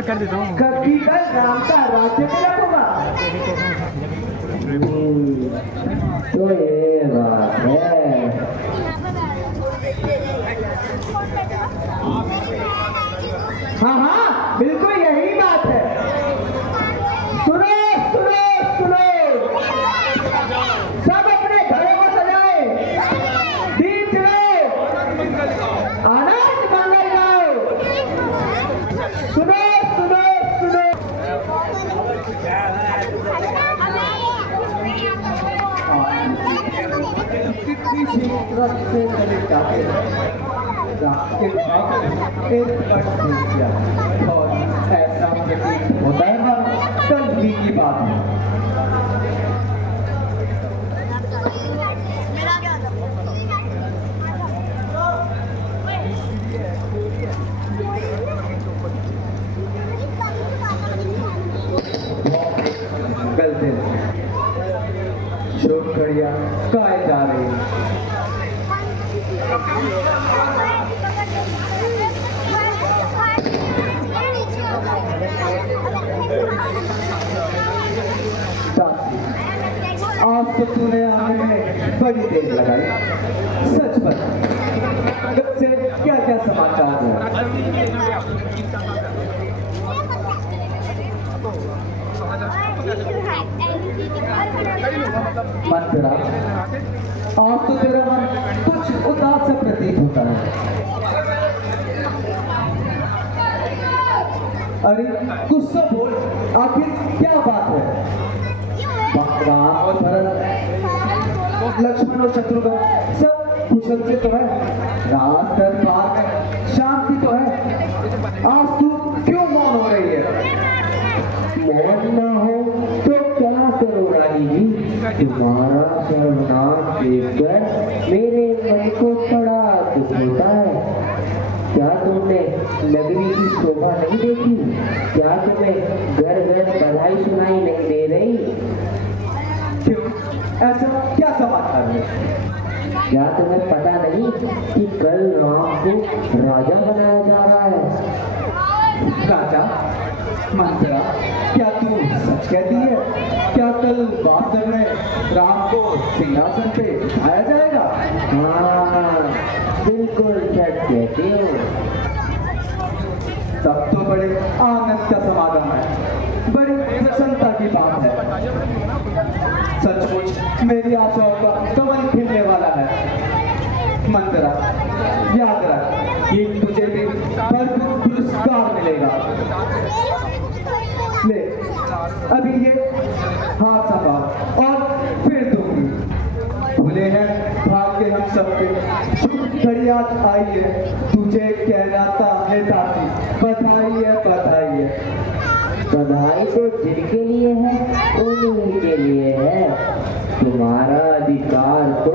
कर देता हूँ कभी कल राम का राज्य मिला होगा। तो ये बात है। हाँ हाँ बिल्कुल यही बात है। सुनो सुनो सुनो, सब अपने घरों को सजाए, दीप जलाओ, आनंद मंगल गाओ। सुनो सुनो सुनो, कितनी शिद्दत से चले जाते हैं। एक और ऐसा होता है ना, कल भी की बात है। कल दिन शोक घड़िया गाए जा रही है। तो तूने आने में बड़ी देर लगाई। सच बता, घर से क्या क्या समाचार है? मंत्रा, आज तो तेरा मन कुछ उदास सा प्रतीत होता है। अरे कुछ तो बोल, आखिर क्या बात है? राम और भरत, लक्ष्मण और शत्रुघ्न सब कुशल से तो है। रात दरबार में शांति तो है। आज तू क्यों मौन हो रही है? मौन ना हो तो क्या करो रानी जी, तुम्हारा सर्वनाश देखकर मेरे मन को बड़ा दुख होता है। क्या तुमने नगरी की शोभा नहीं देखी? क्या तुम्हें घर घर बधाई सुनाई नहीं दे रही? क्यों, ऐसा क्या समाचार है? क्या तुम्हें पता नहीं कि कल राम को राजा बनाया जा रहा है? राजा? मंत्रा, क्या तू सच कहती है? क्या कल वास्तव में राम को सिंहासन पे बिठाया जाएगा? हाँ, बिल्कुल सच कहती हो। तब तो बड़े आनंद का समागम है, बड़ी प्रसन्नता की बात है। सचमुच मेरी आशाओं का कमल खिलने वाला है। मंत्रा, याद रख कि तुझे भी भरपूर पुरस्कार मिलेगा। ले, अभी ये हाथ संभाल और फिर दूंगी। भूले हैं भाग्य हम सबके, शुभ घड़ी आज आई है, तुझे कहलाता है दासी। बधाई है, बधाई है। बधाई तो जिनके लिए है उन्हीं के लिए है। तुम्हारा अधिकार तो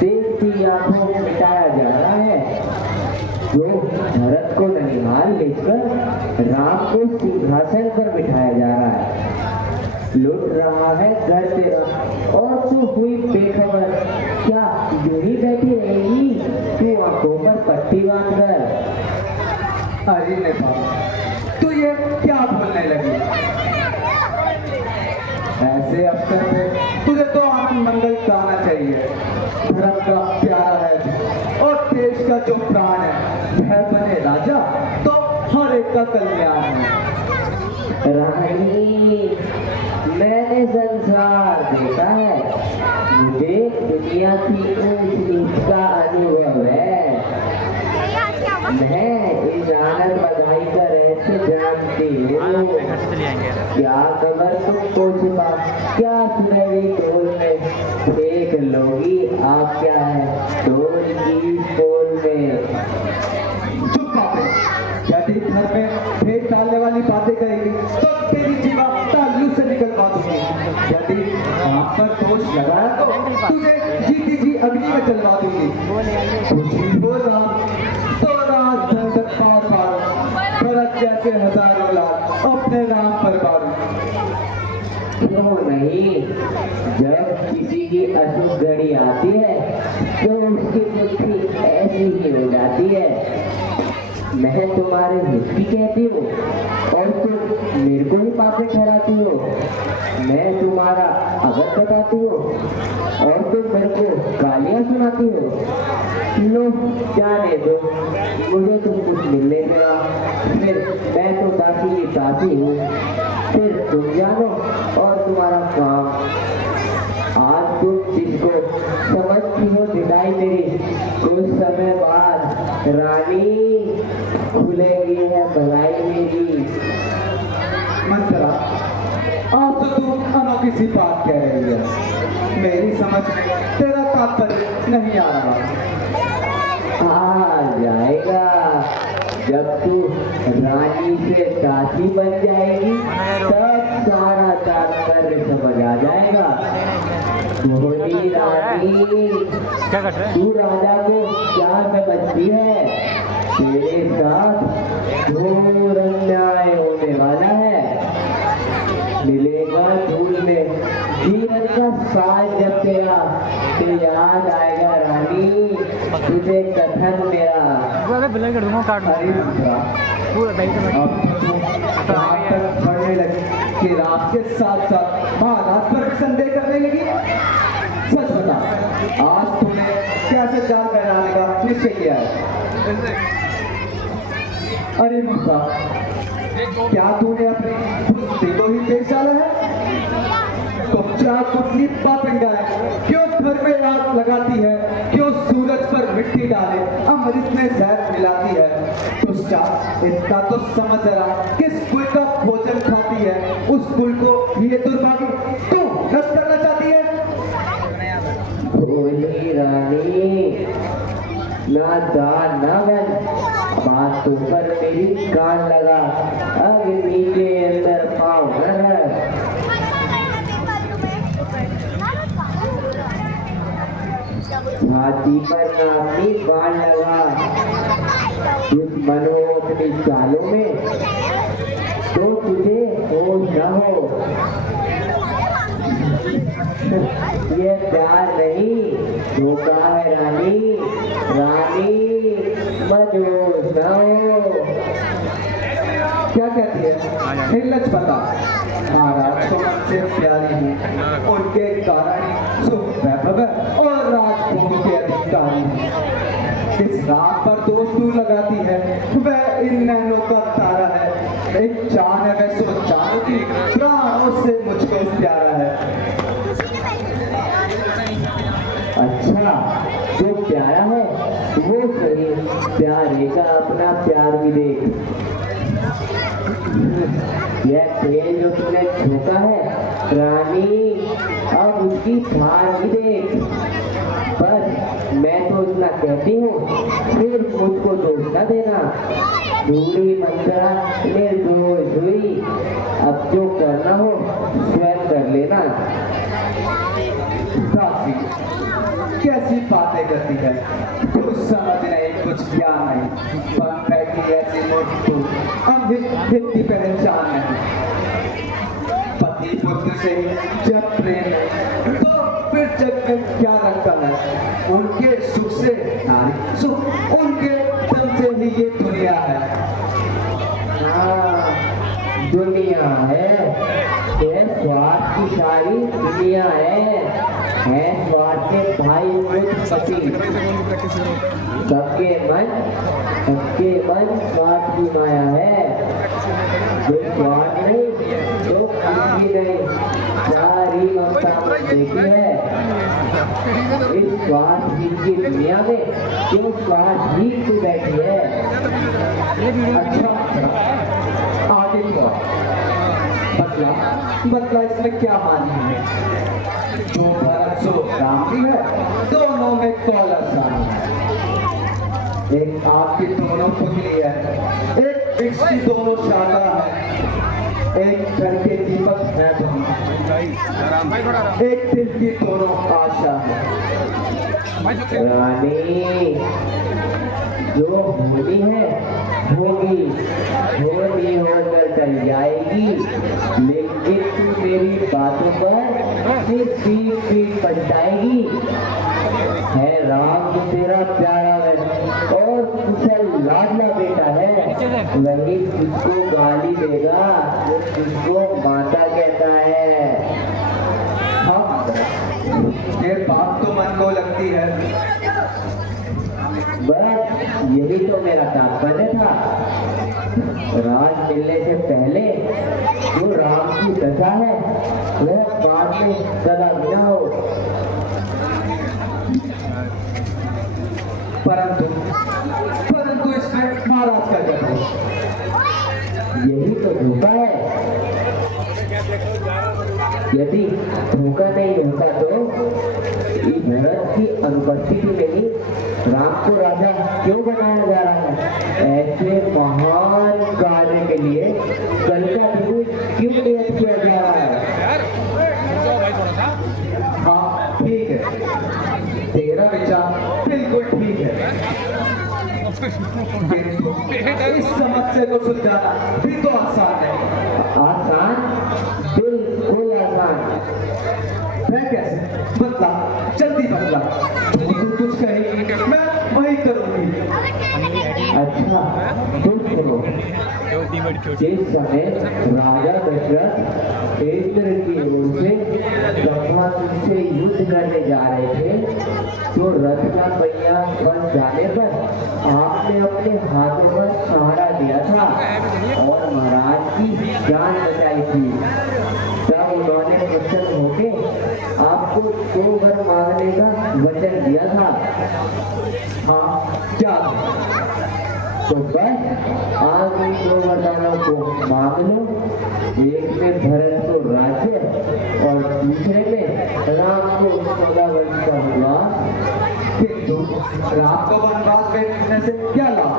देखती आंखों में मिटाया जा रहा है। जो भरत को ननिहाल लेकर राम को सिंहासन पर बिठाया जा रहा है, लुट रहा है घर तेरा, और तू हुई बेखबर। क्या यूं ही बैठी रहेगी तू आंखों पर पट्टी बांधकर? अरे नेपाल, तू ये क्या बोलने लगी? ऐसे अवसर पे तुझे तो आनंद मंगल गाना चाहिए। धर्म का प्यारा है तू, और देश का जो प्राण है वह बने राजा, तो हर एक का कल्याण है। रानी, मैंने संसार देखा है, मुझे दुनिया की ऊंच नीच का अनुभव है। मैं इस आनंद बधाई का रहस्य जानती हूँ। क्या खबर तुमको छिपा, क्या सुनहरी डोल में देख लोगी आप क्या है डोल की पोल में? चुप बातें, यदि घर में भेद डालने वाली बातें करेगी तो तेरी जीवा ताल्लुक से निकलवा दूंगी। यदि आप पर दोष लगाया तो तुझे जीती जी अग्नि में जलवा दूंगी। कुछ हो राम तो रात भर पार मारो, भरत जैसे हजारों लाख अपने राम पर मारो। क्यों नहीं, जब किसी की अशुभ घड़ी आती है तो उसकी बुद्धि ऐसी ही हो जाती है। मैं तुम्हारे हित की कहती हूँ और तुम मेरे को ही पापी ठहराती हो। मैं तुम्हारा अगत बताती हूँ और तुम मेरे को गालियाँ सुनाती हो। लो, जाने दो, मुझे तुम कुछ मिलने देगा। फिर मैं तो दासी की दासी हूँ। फिर तुम जानो और तुम्हारा काम। आज तुम जिसको समझती हो विदाई मेरी, कुछ समय बाद रानी खुलेगी है भलाई मेरी। मंत्रा, आज तो तू अनोखी सी बात कह रही है। मेरी समझ में तेरा तात्पर्य नहीं आ रहा। आ जाएगा जब तू रानी से दासी बन जाएगी, तब सारा तात्पर्य समझ आ जाएगा। भोली रानी, तू राजा को क्या समझती है? तेरे साथ घोर अन्याय होने वाला है। मिलेगा धूल में जीवन का साज जब तेरा, तो याद आएगा रानी तुझे कथन मेरा। अरे मंत्रा, अब तो तू रात तक पढ़ने लगी कि रात के साथ साथ महाराज पर संदेह करने लगी। के लिए आए। अरे मुसा, क्या तूने अपनी दिलो ही पेश डाला है? कच्चा कुटनी पापिंगा है, क्यों घर में आग लगाती है, क्यों सूरज पर मिट्टी डाले, अमृत में जहर मिलाती है। दुष्टा, इतना तो समझ रहा, किस कुल का भोजन खाती है, उस कुल को ये दुर्भागी तू नष्ट करना चाहती है। भोली रानी, ना दान ना बन, बात तो कर मेरी कान लगा, अग्नि के अंदर पाँव न रख। छाती पर नामी बाण लगा, दुश्मन हो अपनी चालों में तो तुझे होश न हो। ये प्यार नहीं, धोखा है रानी, रानी मजबूर न हो। क्या कहती है? निर्लज पता, महाराज को मुझसे प्यारी हूँ, उनके कारण सुख वैभव और राजभोग के अधिकारी हूँ। इस रात पर दोष तू लगाती है, वह इन नैनों का तारा है, एक चांद है वह सो चांद की, प्राणों से मुझको प्यारा है। अच्छा, जो प्यारा है वो सही, प्यारे का अपना प्यार भी देख। यह तेल जो तूने झोंका है रानी, अब उसकी धार भी देख। पर मैं तो इतना कहती हूँ, फिर मुझको दोष न देना। दूरी मंत्रा निर्दोष हुई, अब जो करना हो स्वयं कर लेना। दासी, कैसी बातें करती है, कुछ समझ नहीं, कुछ ज्ञान नहीं, पंथ है कि ऐसी मूर्ख हम हिंदी पहचान नहीं। पति पुत्र से जब प्रेम है, तो फिर जग में क्या रखा है? उनके सुख से नारी सुख, उनके दम से ही ये दुनिया है। हाँ, दुनिया है, ये स्वार्थ की सारी दुनिया है स्वार्थ के भाई खुद पति। सबके मन स्वार्थ की माया है। जो स्वार्थ नहीं तो खुशी नहीं, सारी ममता देखी है। इस स्वार्थहीन की दुनिया में क्यों स्वार्थहीन तू बैठी है? अच्छा, आगे को बदला इसमें क्या हानि है? जो भरत सो राम की है, दोनों में कौन आसान है? एक आपकी दोनों पुतली है, एक वृक्ष की दोनों शाखा है, एक घर के दीपक है तुम, एक दिल की दोनों आशा है। रानी, जो होनी है होगी, होनी होकर चल जाएगी, लेकिन तू मेरी बातों पर सिर्फ पीठ पछताएगी। है राम तो तेरा प्यारा है और कुशल लाडला बेटा है, वही तुझको गाली देगा जो तुझको माता कहता है। हाँ, ये बात तो मन को लगती है। बस यही तो मेरा तात्पर्य था। राज मिलने से पहले जो राम की दशा है वह बाद में सदा न हो। परंतु इसमें महाराज का क्या है? यही तो धोखा है। यदि धोखा नहीं होता तो इस भरत की अनुपस्थिति में ही राम को राजा क्यों बनाया जा रहा है? ऐसे महान कार्य के लिए कल का दिन क्यों नियत किया जा रहा है? हाँ, ठीक है, तेरा विचार बिल्कुल ठीक है, किंतु इस समस्या को सुलझाना भी तो आसान है। आसान? बिल्कुल आसान। मैं कैसे? बदला, जल्दी बदला, जो तू कुछ कहेगी मैं वही करूंगी। अच्छा, तो सुनो। जिस समय राजा दशरथ इंद्र की ओर से ब्रह्मासुर से युद्ध करने जा रहे थे, तो रथ का पहिया फंस जाने पर आपने अपने हाथों पर सहारा दिया था और महाराज की जान बचाई थी। तब उन्होंने प्रसन्न होके आपको 2 वर मांगने का वचन दिया था। हाँ, क्या? तो बस आज इन 2 वरदानों को मांग लो। एक में भरत को राज्य और दूसरे में राम को 14 वर्ष का वनवास। किंतु राम को वनवास भेजने से क्या लाभ?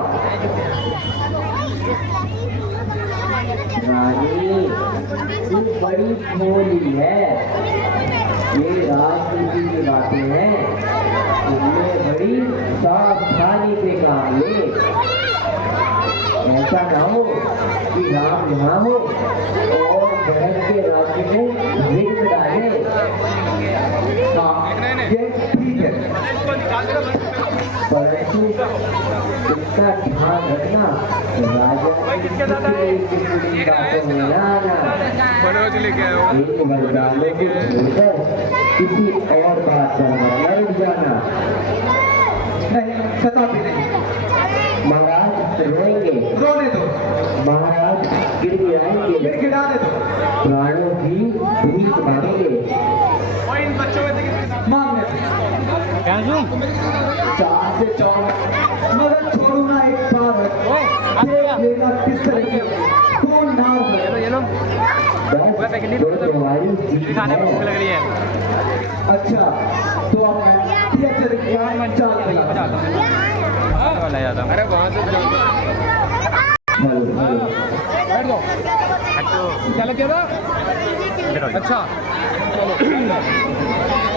रानी तू बड़ी भोली है, ये राजनीति की बातें हैं, इनमें बड़ी सावधानी से काम ले। ऐसा ना हो कि राम यहाँ हो और भरत के राज्य में विघ्न डाले। हाँ, ये ठीक है, परंतु इसका ध्यान रखना, राजा की बातों में ना आना। इन वरदानों को छोड़कर किसी और बात पर मत लड़ जाना। नहीं, कदापि नहीं। महाराज रोएंगे, रोने दो, महाराज गिड़गिड़ाएंगे, गिड़गिड़ाने दो, प्राणों की भीख मांगेंगे, मांगने दो। 4 से 4 मगर छोड़ू ना एक बार देख लेना किस तरह से कौन नार है। बस तो तुम्हारी जीत है। अच्छा, तो अब मैं ये चल चाल बना। अरे वहाँ से हेलो हेलो बैठ जाओ। क्या लग गया था? अच्छा चलो,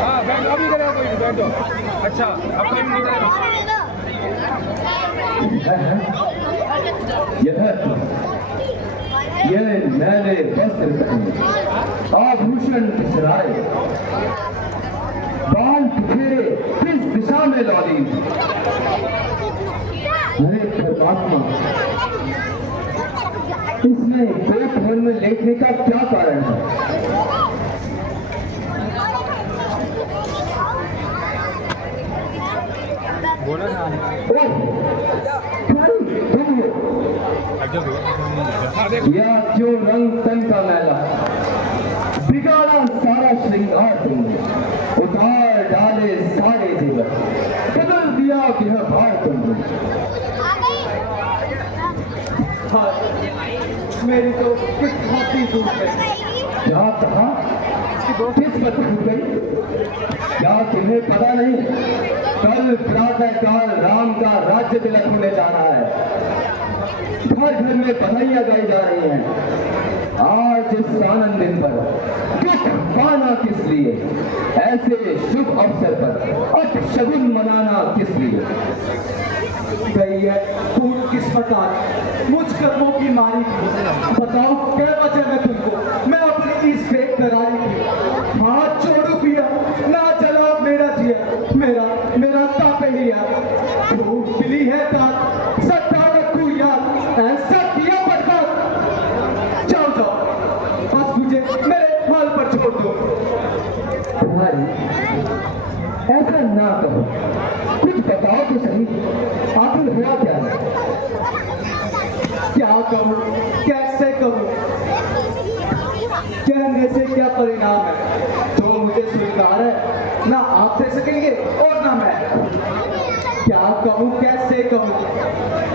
हाँ बैठ, अभी करेगा कोई नहीं, बैठ जाओ। अच्छा अब कोई नहीं करेगा। ये मैंने वस्त्र पहने, आभूषण बिसराए, बाल बिखेरे किस दिशा में लौटी। अरे परमात्मा, इसमें कोट धर्म लेखने का क्या कारण है? बोला ना ओह, तुम हो। यह क्यों रंग तन का मैला, बिगाड़ा सारा श्रृंगार तुमने, उतार डाले सारे जीवन, बदल दिया यह भार तुमने। हाँ, मेरी तो किस्मती टूट गई। क्या कहा? किस पर टूट गई? क्या तुम्हें पता नहीं, कल प्रातःकाल राम का राज्य तिलक होने जा रहा है। घर घर में बधाइयां गाई जा रही हैं। आज इस आनंद दिन पर दुख पाना किस लिए? ऐसे शुभ अवसर पर अपशगुन मनाना किस लिए? गई है खूब किस्मत आज मुझ कर्मों की मारी थी। बताओ क्या वजह मैं तुमको, मैं अपनी इस बेट करारी थी। हाथ छोड़ू पिया ना चला मेरा जिया, मेरा मेरा तापे लिया खूब पिली है तात सट्टा रखू याद ऐसा किया बर्बाद। जाओ जाओ, बस मुझे मेरे हाल पर छोड़ दो। तुम्हारी ऐसा ना कहो, कुछ बताओ तो सही, आखिर हुआ क्या है? क्या कहूँ, कैसे कहूँ, कहने से क्या परिणाम है? जो मुझे स्वीकार है ना आप दे सकेंगे और ना मैं। क्या कहूँ, कैसे कहूँ,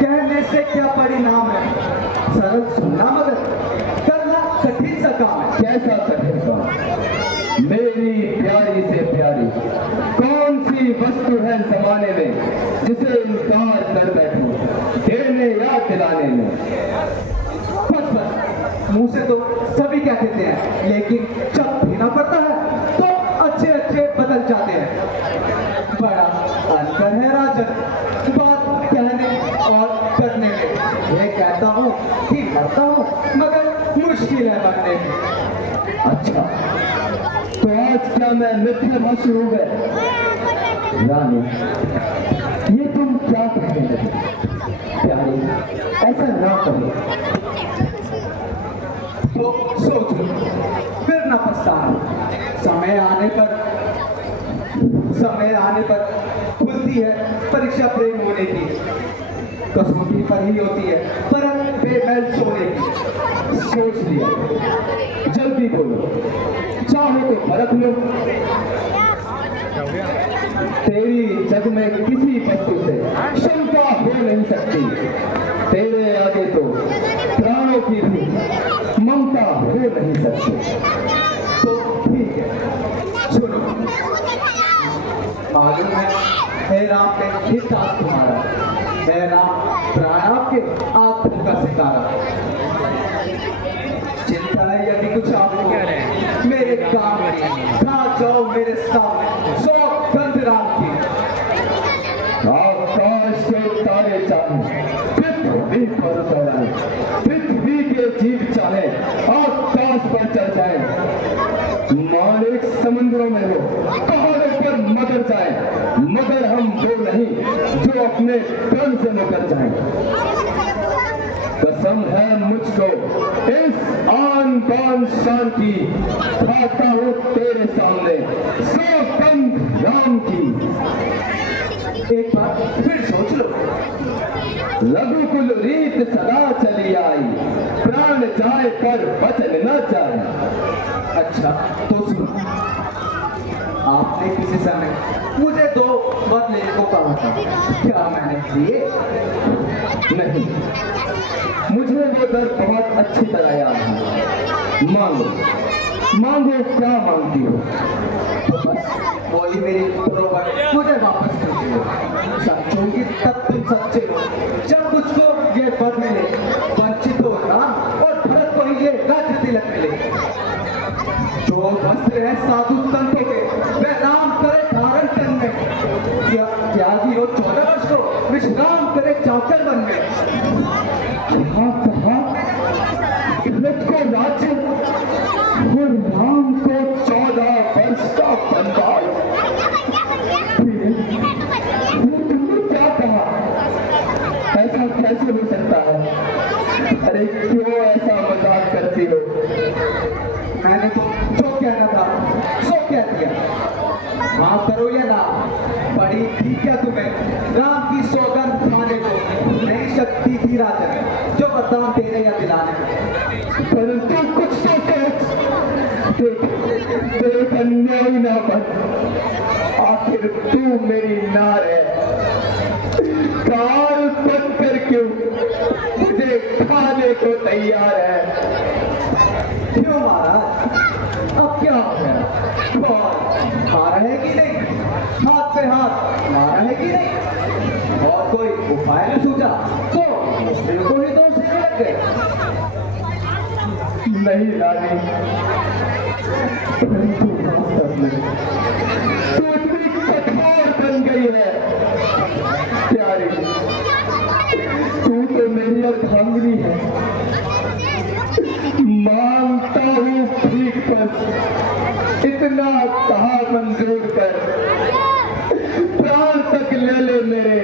कहने से क्या परिणाम है? सरल सुनना मगर करना कठिन सा काम है। कैसा कठिन काम? मेरी प्यारी से प्यारी कौन सी वस्तु है जमाने में जिसे इनकार कर बैठूं, देने या दिलाने में? बस बस, मुंह से तो सभी कह देते हैं, लेकिन जब देना पड़ता है तो अच्छे अच्छे बदल जाते हैं। बड़ा अंतर है राजन, बात कहने और करने में। ये कहता हूँ कि मरता हूँ, मगर मुश्किल है मरने में। अच्छा, तो आज क्या मैं मिथ्याभाषी हो गए? रानी, ये तुम क्या कहने लगे? प्यारी, ऐसा ना करो। तो सोच लो, फिर ना पछताना। समय आने पर खुलती है परीक्षा प्रेम होने की, कसौटी पर ही होती है परत बेमैल सोने की। सोच लिया, जल्दी बोलो, चाहो तो परख लो। तेरी जग में किसी वस्तु से शंका हो नहीं सकती, तेरे आगे तो प्राणों की भी ममता हो नहीं सकती। तो ठीक है, सुनो। मालूम है राम के हित आप तुम्हारा, है राम प्राण आपके, आप का सितारा। चिंता है यदि कुछ आपको मेरे काम में, ना जाओ मेरे सामने, सौ गंध राम की। आकाश के तारे चाहे, पृथ्वी पर उतरे, पृथ्वी के जीव चाहे आकाश पर चढ़ जाए, मालिक समुद्रों में हो, पहाड़ों पर मगर जाए, मगर हम वो नहीं जो अपने तन से मुकर जाए। कसम है मुझको इस आन बान शान की, खाता हूँ तेरे सामने सौ कंध राम की। एक बार फिर सोच लो। रघुकुल रीत सदा चली आई, प्राण जाए पर वचन न जाए। अच्छा तो सुनो, आपने किसी समय मुझे 2 वर लेने को कहा था, क्या मैंने दिए? नहीं, मुझे वो दर बहुत अच्छी तरह याद है। मांगो, मांगो, क्या मांगती हो? तो बस बोली मेरी बरोबर मुझे वापस कर दियो। सच्चोगी तब तुम सच्चे हो जब मुझको ये वर मिले, वंचित हो राम और भरत को ही ये राज्य तिलक मिले। जो वस्त्र है साधु संतों के, वे राम करे धारण करने, त्यागी हो 14 वर्ष को विश्राम करे चाकर वन में। कहा भरत को राज्य और राम को 14 वर्ष का वनवास। तुमने क्या कहा? ऐसा कैसे हो सकता है? अरे क्यों ऐसा मजाक करती हो? मैंने तो जो कहना था सो कह दिया। हाँ करो या ना, बड़ी थी क्या तुम्हें राम की सौगंध खाने को? नहीं शक्ति थी राजन जो वरदान देने या दिलाने। परंतु कुछ तो देख अन्याय ना बन, आखिर तू मेरी नार है, काल बनकर क्यों मुझे खाने को तैयार है? क्यों महाराज, अब क्या हो गया? मारा है कि नहीं? हाथ पे हाथ मारा है कि नहीं? और कोई उपाय न सूझा तो बिल्कुल ही दोष देने लग गए। नहीं रानी, परंतु वास्तव में तू इतनी कठोर बन गई है। प्यारी, तू तो मेरी अर्धांगिनी है, मांगता हूँ भीख पर, इतना कहा मंजूर कर, प्राण तक ले ले मेरे,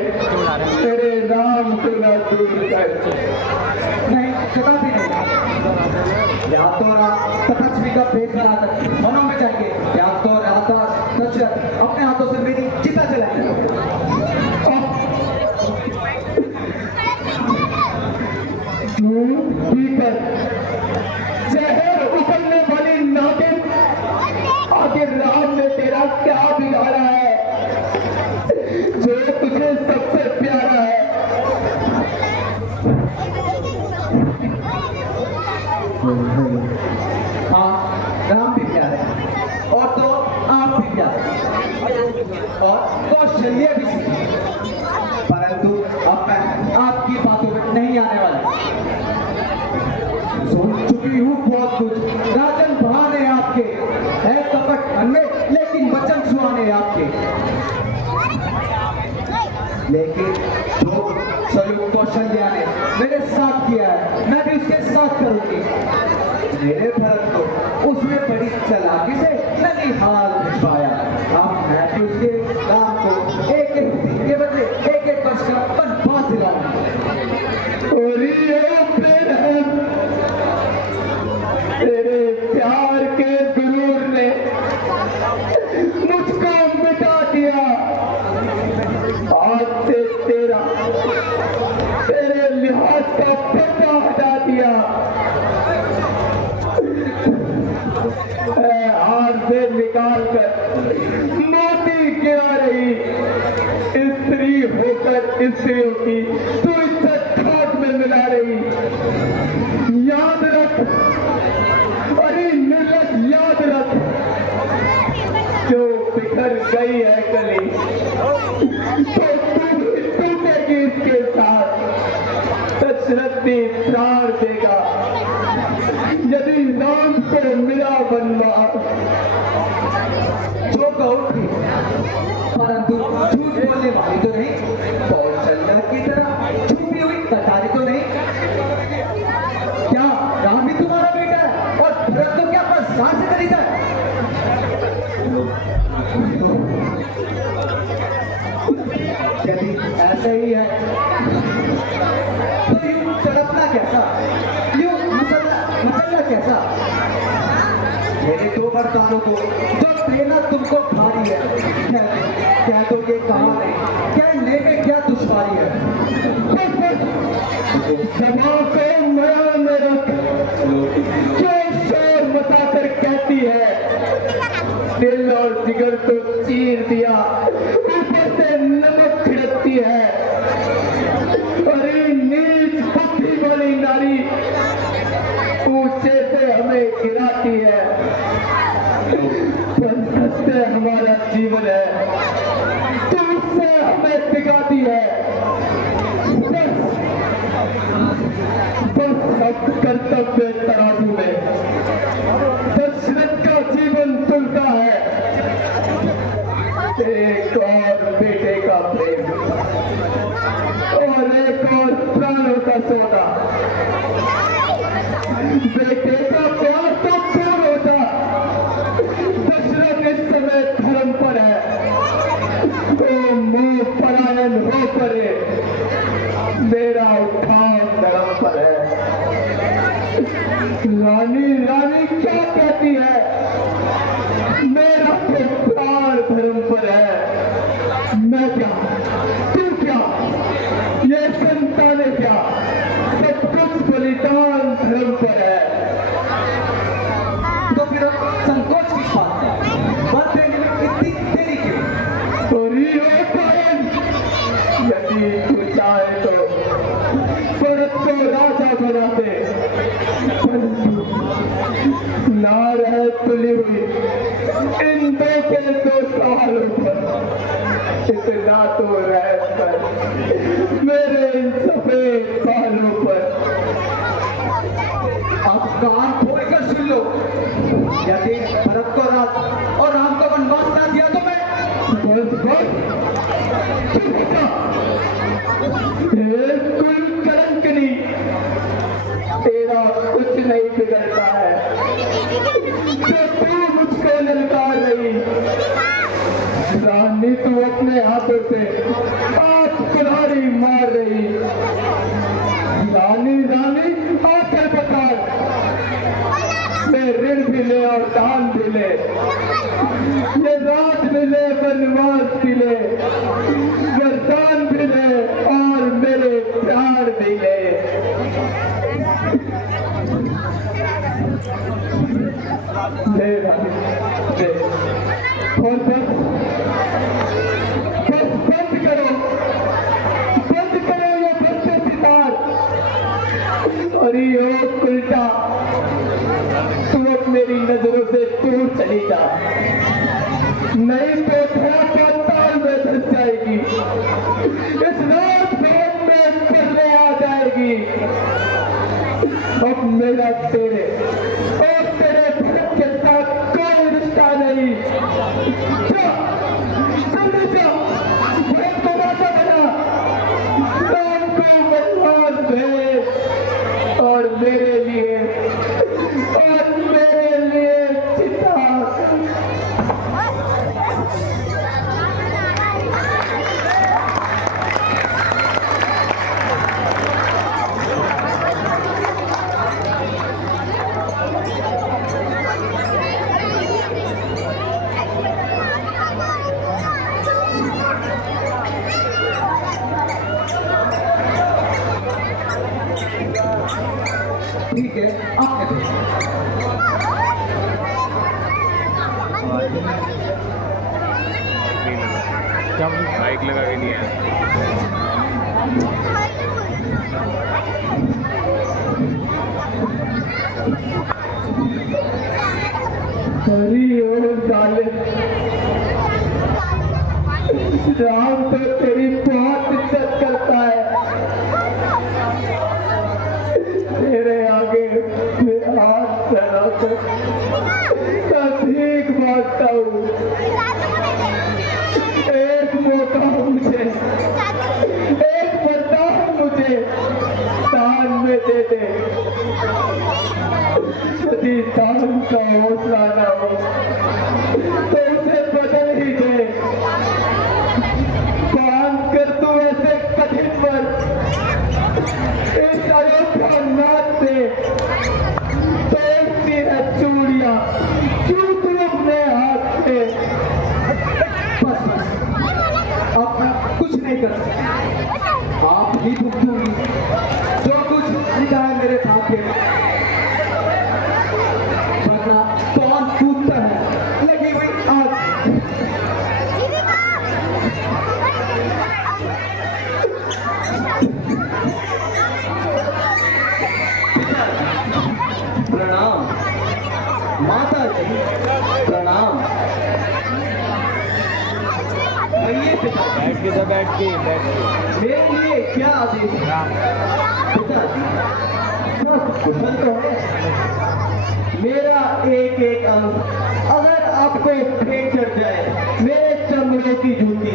तेरे नाम को ना दूर कर। नहीं कदा भी नहीं। या तो तपस्वी का भेष बनाकर वनों में जाएंगे, या तो राधा दशरथ अपने हाथों से मेरी चिता जलाएंगे। झूठ पीकर जहर उगलने वाली नागिन, आखिर राम ने तेरा क्या बिगाड़ा है जो तुझे सबसे प्यारा है? हाँ राम भी प्यारे और तो आप भी प्यारे और कौशल्य भी सीखे, परंतु अब मैं आपकी बातों में नहीं आने वाला। सुन चुकी हूँ बहुत कुछ, राजन बहाने आपके है, कपट मन में लेकिन वचन सुहाने आपके। लेकिन जो संयुक्त कौशल्या ने मेरे साथ किया है, मैं भी उसके साथ करूंगी। मेरे भरत को उसने बड़ी चालाकी से ननिहाल भिजवाया, अब मैं भी उसके राम को एक एक दिन के बदले एक एक वर्ष का वनवास दिलाऊंगा। मोती गिरा रही स्त्री होकर स्त्रियों की तू इज्जत खाक में मिला रही। याद रख, अरे निर्लज याद रख, जो बिखर गई है कली तो तू टूटेगी इसके साथ। दशरथी प्राण देगा यदि राम को मिला वनवास। जो कहो थी, परंतु झूठ बोलने वाली तो नहीं, कौशल्या की तरह छुपी हुई कटारी तो नहीं। क्या राम भी तुम्हारा बेटा है और भरत तो क्या बस सांस से खरीदा है? यदि ऐसा ही है तो यूं तड़पना कैसा, यूं मचलना कैसा? मेरे दो वरदानों को जो देना तुमको भारी है, क्या तो ये कहा नहीं, कहने में क्या दुश्वारी है? सभा को मया में रख, जो शोर मचाकर कहती है, दिल और जिगर तो चीर दिया, ऊपर से नमक छिड़कती है। अरे नीच बुद्धि वाली नारी ऊंचे से हमें गिराती है, पर सत्य हमारा जीवन है, तो उससे हमें टिकाती है। बस अब कर्तव्य तराजू में दशरथ का जीवन तुलता है, एक और बेटे का प्रेम और एक और प्राणों का सौदा। बेटे का प्यार तो दूर होता, दशरथ इस समय धर्म पर है, तो मुंह परायण हो परे, मेरा उठान धर्म पर है। रानी रानी क्या कहती है, मेरा तो प्राण धर्म पर है। मैं क्या, तू क्या, ये संतानें क्या, सब कुछ बलिदान धर्म पर है। तो फिर संकोच किस बात का? बात देने में इतनी देरी क्यों? और ये पायन, यदि तू चाहे तो भरत को राजा बना दे, परंतु ना रहे तुली हुई इन दो के दो सवालों पर, इतना तो रह पर मेरे इन सफेद बालों पर। आप कान खोलकर सुन लो, यदि भरत को राज और राम को वनवास ना दिया तो मैं कोई कलंक नहीं, तेरा कुछ नहीं बिगड़ता है, जो तू मुझको ललकार रही। रानी तू अपने हाथों से आप कुल्हाड़ी मार रही। रानी रानी आकर बता, मैं ऋण भी ले और दान भी ले, ये राज मिले वनवास भी ले, वरदान भी ले और मेरे प्यार भी ले। ले रानी ले, और बस बंद करो ये बच्चे सितार। और ये उल्टा तू अब मेरी नजरों से दूर चली जा, नहीं तो थोड़ा सा ताल में धस जाएगी, इस रात भवन में करने आ जाएगी। अब मेरा तेरे और तेरे भरत के साथ कोई रिश्ता नहीं। जा, जल्दी जा, भरत को राजा बना, राम को वनवास भेज और मेरे लिए चिता। माइक लगा के नहीं है। हरी ओम साले, राम तो तेरी बहुत इज्जत करता है। तेरे आगे मैं हाथ फैलाकर भीख मांगता हूँ। एक मौका मुझे, एक वरदान मुझे दान में दे दे। यदि दान का हौसला न हो तो उसे बदल ही दे। काम कर तू ऐसे कठिन पर इस अयोध्या नाथ से तोड़ती है चूड़ियां, क्यों तू अपने हाथ से। बस अब मैं कुछ नहीं कर सकता, आप ही भुगतूंगी जो कुछ लिखा है मेरे भाग्य में। वरना कौन कूदता है लगी हुई आग। प्रणाम माता जी, प्रणाम। आइए पिता, बैठ के मेरे लिए क्या आदेश है? पिताजी सब कुशल तो है। मेरा एक एक अंग अगर आपको फेंक चढ़ जाए, मेरे चमड़ों की जूती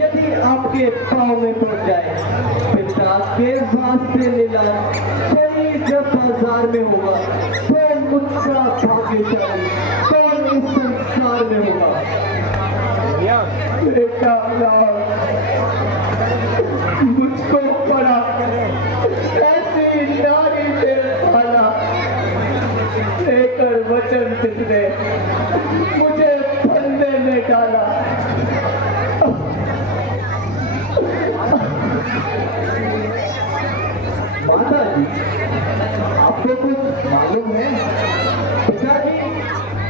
यदि आपके पाँव में पड़ जाए, पिता के वास्ते मिला शरीर जब बाजार में होगा तो मुझका भाग्यशाली कौन इस संसार में होगा। बेटा मुझको पड़ा ऐसी नारी से खाना लेकर वचन जिसने मुझे फंदे में डाला। माता जी आपको कुछ मालूम है? पिताजी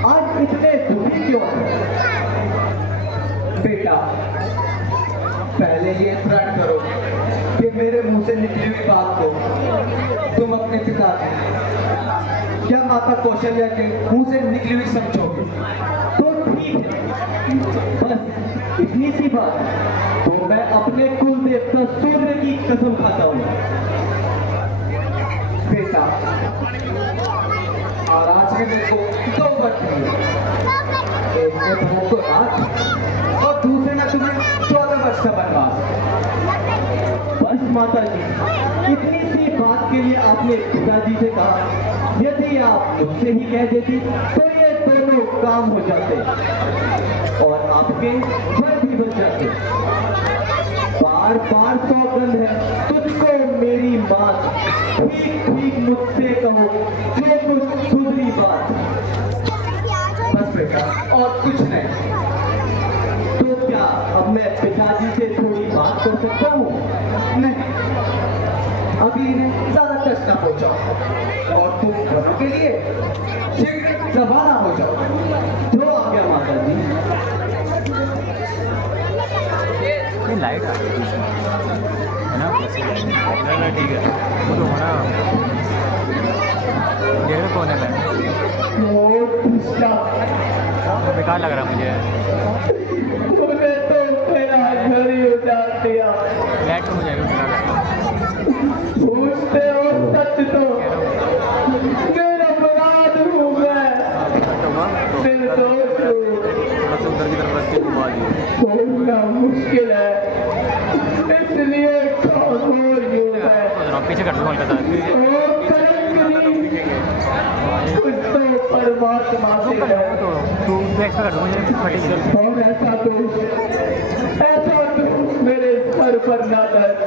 आज इतने दुखी क्यों हैं? बेटा पहले ये प्रण करो कि मेरे मुंह से निकली हुई बात को तुम अपने पिता की या माता कौशल्या के मुंह से निकली हुई समझोगे। तो ठीक है, बस इतनी सी बात। तो मैं अपने कुल देवता सूर्य की कसम खाता हूँ। बेटा और आज में देखो दो वर्ष हुए, एक में तुमको तो रात और दूसरे में तुम्हें 14 वर्ष का बनवास। बस माता जी, इतनी सी बात के लिए आपने पिताजी से कहा, यदि आप मुझसे ही कह देती तो ये दोनों काम हो जाते और आपके घर भी बन जाते। बार बार सौगंध है तुझको मेरी बात, ठीक ठीक मुझसे कहो जो कुछ सुधरी बात। बस बेटा और कुछ नहीं। तो क्या अब मैं पिताजी से थोड़ी बात कर सकता हूँ? नहीं अभी इन्हें ज्यादा कष्ट ना पहुंचाओ और तुम दोनों के लिए शीघ्र रवाना हो जाओ। जो आ गया माता जी। ये लाइट आ रही है ना, ठीक है वो तो होना। देख रहे कौन है बेकार लग रहा मुझे। तूने तो मेरा घर ही उजाड़ दिया। लाइट तो मुझे पूछते हो सच तो मेरा अपराध हूँ मैं, निर्दोष हूँ। उधर की तरफ रस्ते घुमा दिए। बोलना मुश्किल है इसलिए खामोश हूँ मैं। पीछे कर दूँ हल्का सा। कुछ तो परमात्मा से है तू एक्स्ट्रा कर दो मुझे फटेगी। और ऐसा तो मेरे सर पर ना दर्द।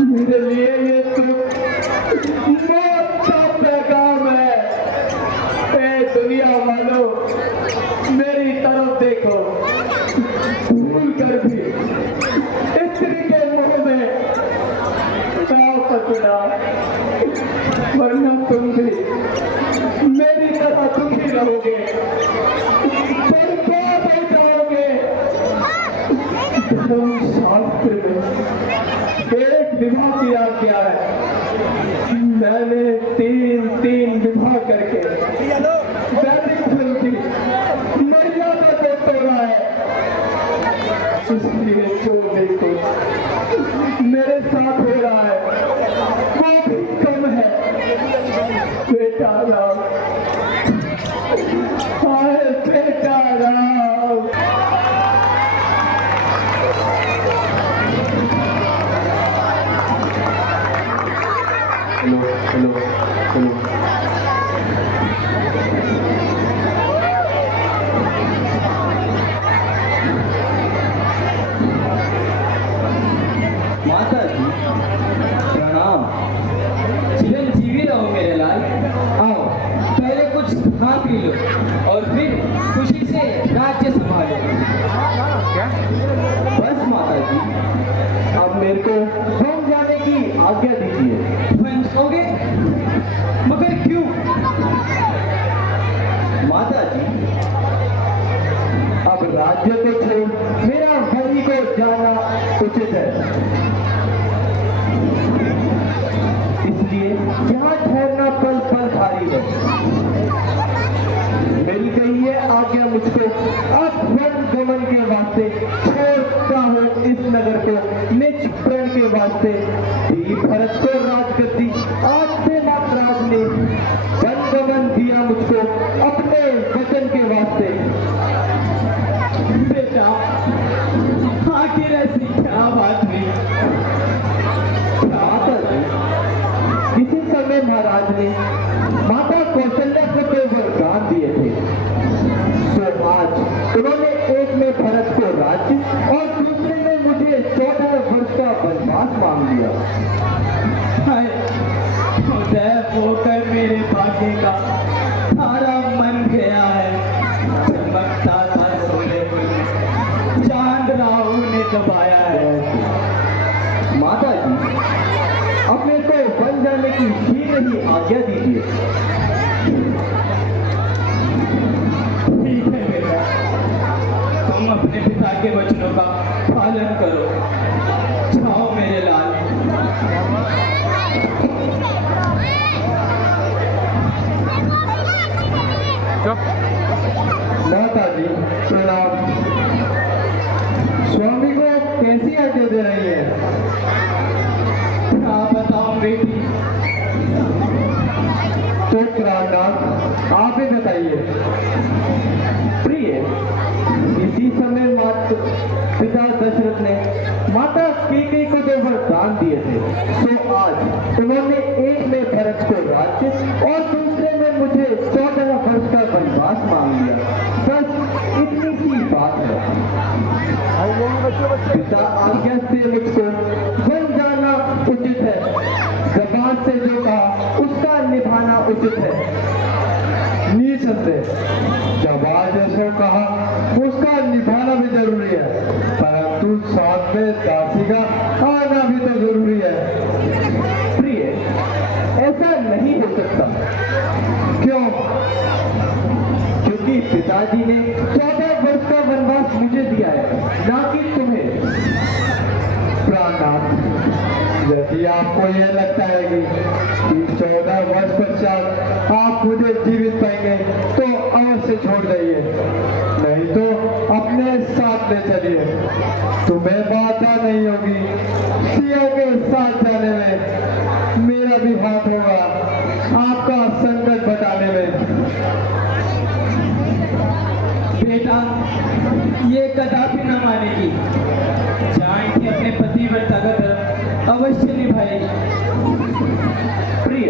मेरे लिए ये मौत का पैगाम है। ए दुनिया वालों मेरी तरफ देखो, भूल कर भी स्त्री के मुंह में पकड़ा, वरना तुम भी मेरी तरह दुखी रहोगे, बर्बाद हो जाओगे। शास्त्र में एक विवाह किया गया है। मैंने तीन विवाह करके वैदिक धर्म की मर्यादा को तोड़ा है। इसलिए जो भी कुछ मेरे साथ हो रहा है वो भी कम है। बेटा राम, हाय बेटा राम। Hello hello hello. माता जी प्रणाम। चिरंजीवी रहो मेरे लाल। आओ पहले कुछ खा पी लो और फिर खुशी से राज्य संभालो। क्या? बस माता जी, अब मेरे को वन जाने की आज्ञा दीजिए। पंचोगे? मगर क्यों? माता जी, अब राज्य को छोड़ मेरा वही को जाना उचित है। इसलिए यहाँ ठहरना पल पल भारी है। मिल गई है आज्ञा मुझको, अब वन गमन के वास्ते छोड़ता हूँ इस नगर को निज प्रण के वास्ते। दी भरत को राजगद्दी आज से नागराज ने वन गमन दिया मुझको अपने वचन के वास्ते। बेटा आखिर ऐसी क्या बात हुई? किसी समय महाराज ने माता कौशल्या को कोई वरदान दिए थे, तो आज उन्होंने एक में भरत को राज्य और दूसरे में मुझे 14 वर्ष का वनवास मांग लिया। हाय उदय होकर मेरे भाग्य का सारा मन गया है। चमकता था सोने में चांद राहु ने दबाया है। माता जी, अब मेरे को वन जाने की शीघ्र ही आज्ञा दीजिए। ठीक है बेटा, तुम अपने पिता के वचनों का पालन करो। जाओ मेरे लाल। चुप। माता जी प्रणाम। स्वामी को कैसी आज्ञा दे रही है? क्या बताऊं बेटी? तो प्राणनाथ आप ही बताइए। प्रिय, इसी समय पिता दशरथ ने माता कैकेयी को जो वरदान दिए थे, तो आज उन्होंने एक में भरत को राज्य और दूसरे में मुझे 14 वर्ष का वनवास मांग लिया। बस इतनी सी बात है। पिता आज्ञा से मुझको वन जाना उचित है। जबान से जो कहा उसका निभाना उचित है। निसंदेह जब आज ऐसा कहा उसका निभाना भी जरूरी है, परंतु साथ में दासी का आना भी तो जरूरी है। प्रिय, ऐसा नहीं हो सकता। क्यों? क्योंकि पिताजी ने 14 वर्ष का वनवास मुझे दिया है, ना कि तुम्हें। प्राणनाथ, यदि आपको यह लगता है कि 14 वर्ष पश्चात आप मुझे जीवित पाएंगे तो अवश्य छोड़ जाइए, नहीं तो अपने साथ ले चलिए। तुम्हें बाधा नहीं होगी। सियों के साथ जाने में मेरा भी हाथ होगा, आपका संकट बताने में। बेटा ये कदापि न मानेगी। जानकी अपने पतिव्रता का धर्म अवश्य निभाएगी। प्रिय,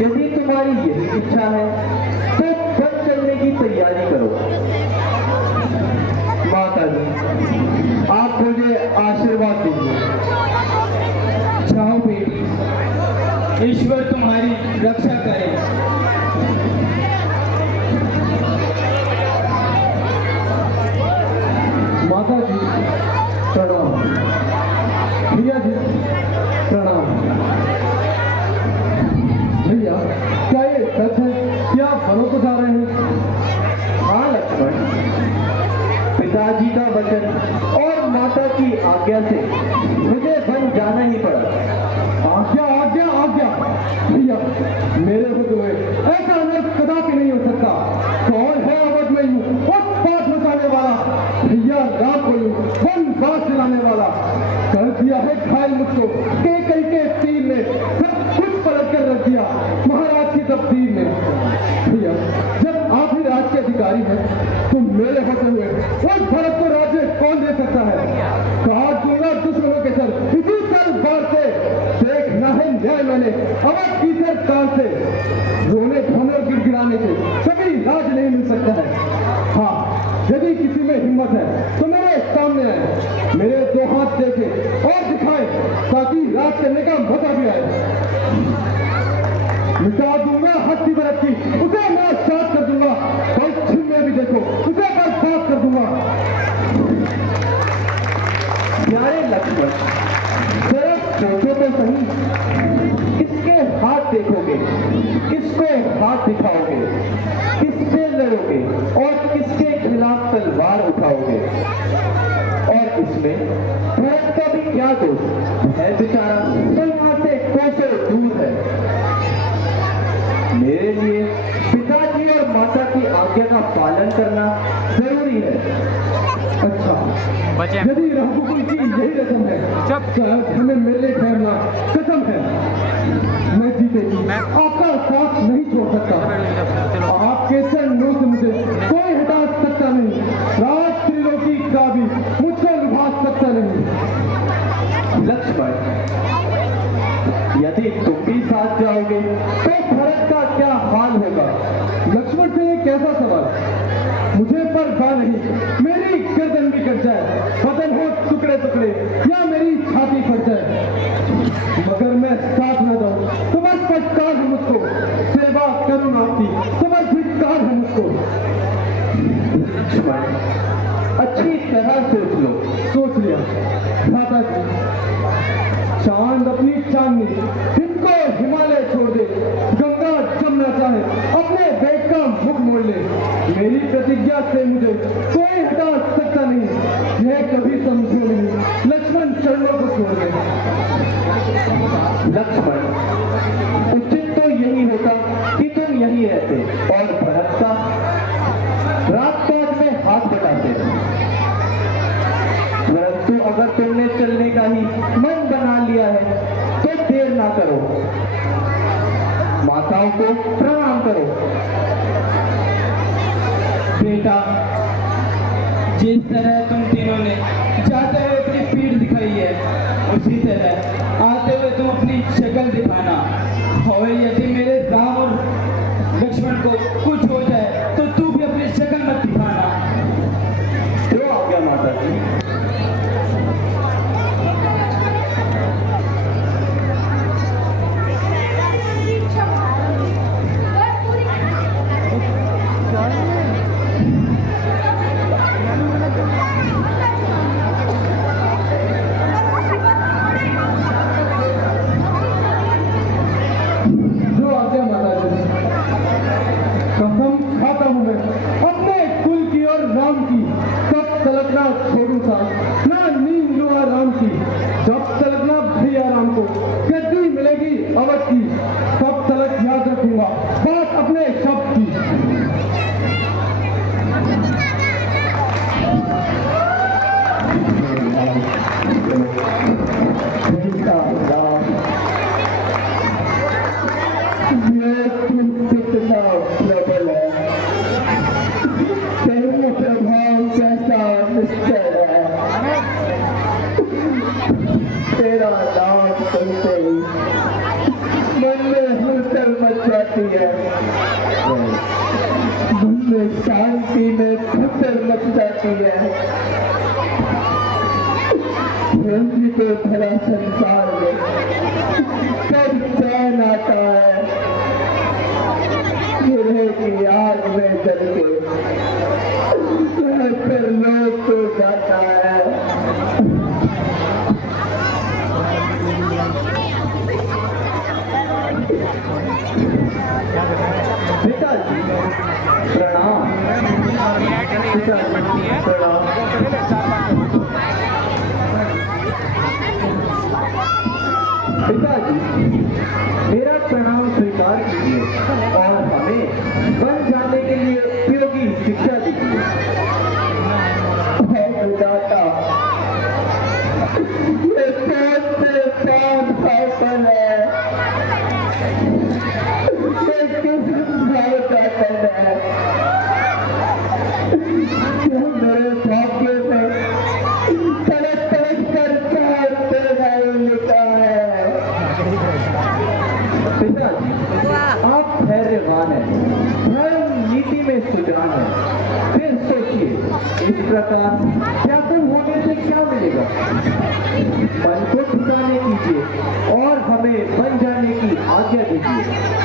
यदि तुम्हारी यही इच्छा है तो वन चलने की तैयारी करो। माता जी, आप मुझे आशीर्वाद दीजिए। जाओ बेटी, ईश्वर तुम्हारी रक्षा करे। माता जी प्रणाम। भैया जी प्रणाम। भैया, क्या ये सच है कि आप वनों को जा रहे हैं? हाँ लक्ष्मण, पिताजी का वचन और माता की आज्ञा से मुझे वन जाना ही पड़ा। आज्ञा आज्ञा आज्ञा भैया, मेरे हुए ऐसा अनर्थ कदापि नहीं हो सकता। कौन है अवध में यूं उत्पात मचाने वाला? भैया राम को यूं वनवास दिलाने वाला। कर दिया है घायल मुझको कई के तीर ने, सब कुछ पलट कर रख दिया महाराज की तकदीर ने। भैया, जब आप ही राज के अधिकारी हैं तो मेरे होते हुए उस भरत को राज्य कौन दे सकता है? काट दूंगा दुश्मनों के सर इसी तलवार से। देखना है न्याय मैंने अवध की सरकार से। रोने धोने और गिड़गिड़ाने से कभी राज नहीं मिल सकता है। हाँ, यदि किसी में हिम्मत है तो मेरे सामने आए, मेरे दो हाथ देखे और दिखाए, ताकि राज करने का मजा भी आए। मिटा दूंगा हस्ती भरत की, उसे मैं साथ कर दूंगा। पश्चिम में भी देखो, उसे बर्बाद कर दूंगा। प्यारे लक्ष्मण, जरा सोचो तो सही, किसके हाथ देखोगे, किसको हाथ दिखाओगे, किससे लड़ोगे और किसके खिलाफ तलवार उठाओगे? और इसमें भरत का भी क्या दोष है? बेचारा तो यहाँ से कोसों दूर है। मेरे लिए पिताजी और माता की आज्ञा का पालन करना जरूरी है। अच्छा, बचे यदि रघुकुल की यही रस्म है, तो हमें मिलने ठहरना कसम है। मैं जीतेगी आपका साथ नहीं छोड़ सकता। आपके चरणों से मुझे कोई हटा सकता नहीं। राज त्रिलोकी का भी मुझको लुभा सकता नहीं। लक्ष्मण, यदि तुम भी साथ जाओगे तो भरत का क्या हाल होगा? लक्ष्मण से एक कैसा सवाल? मुझे परवाह नहीं, मेरी गर्दन भी कट जाए, बदन हो टुकड़े टुकड़े, या मेरी छाती फट जाए, मगर मैं साथ न दूं तो बस फटकार है मुझको। सेवा करूं आपकी तो बस धिक्कार है मुझको। लक्ष्मण, अच्छी तरह सोच लो। सोच लिया भ्राता जी। चांद अपनी चांदनी इनको हिमालय छोड़ दे, गंगा जमना चाहे अपने बेट का मुख मोड़ ले। मेरी प्रतिज्ञा से मुझे कोई हटा सकता नहीं, यह कभी समझो नहीं। लक्ष्मण चरणों को छोड़ दे। लक्ष्मण, उचित तो यही होता कि तुम यही रहते और भरत का राजपाट में हाथ बटाते। परंतु अगर तुमने चलने का ही मन बना लिया है तो देर ना करो, माताओं को प्रणाम करो। बेटा, जिस तरह तुम तीनों ने जाते हुए अपनी पीठ दिखाई है, उसी तरह आते हुए तुम अपनी शक्ल दिखाना। और यदि मेरे राम और लक्ष्मण को कुछ हो जाए तो तू भी अपनी शक्ल मत दिखाना। जो आज्ञा माता जी। जो आज्ञा माता जी। कसम खाता हूं मैं अपने कुल की और राम की, तब तलकना छोड़ू सा ना नींद लुआ राम की। जब तलकना भैया राम को गद्दी मिलेगी अवध की, तब तलक याद रखूंगा बात अपने शब्द की। कितना प्रबल है, तेरा प्रभाव कैसा निश्चल है। तेरा नाम सुनते ही मन में हलचल मच जाती है, मन में शांति में खतर मच जाती है। हिंदी को भरा संसार में कब चैन आता है, गिरे की आग में जल के फिर लोग तो जाता है। पिताजी प्रणाम। पिताजी प्रणाम। पिताजी, मेरा प्रणाम स्वीकार कीजिए और हमें बन जाने के लिए उपयोगी शिक्षा दीजिए। विधाता, ये कौन से काम पागल है? ये किस भाव का तन है जो मेरे भाग्य में तड़प तड़प कर चाहते नहीं लिखा है? पिताजी, आप धैर्यवान हैं, धर्म नीति में सुजान है। फिर सोचिए, इस प्रकार व्याकुल होने से क्या मिलेगा? मन को ठिकाने कीजिए और हमें बन जाने की आज्ञा दीजिए।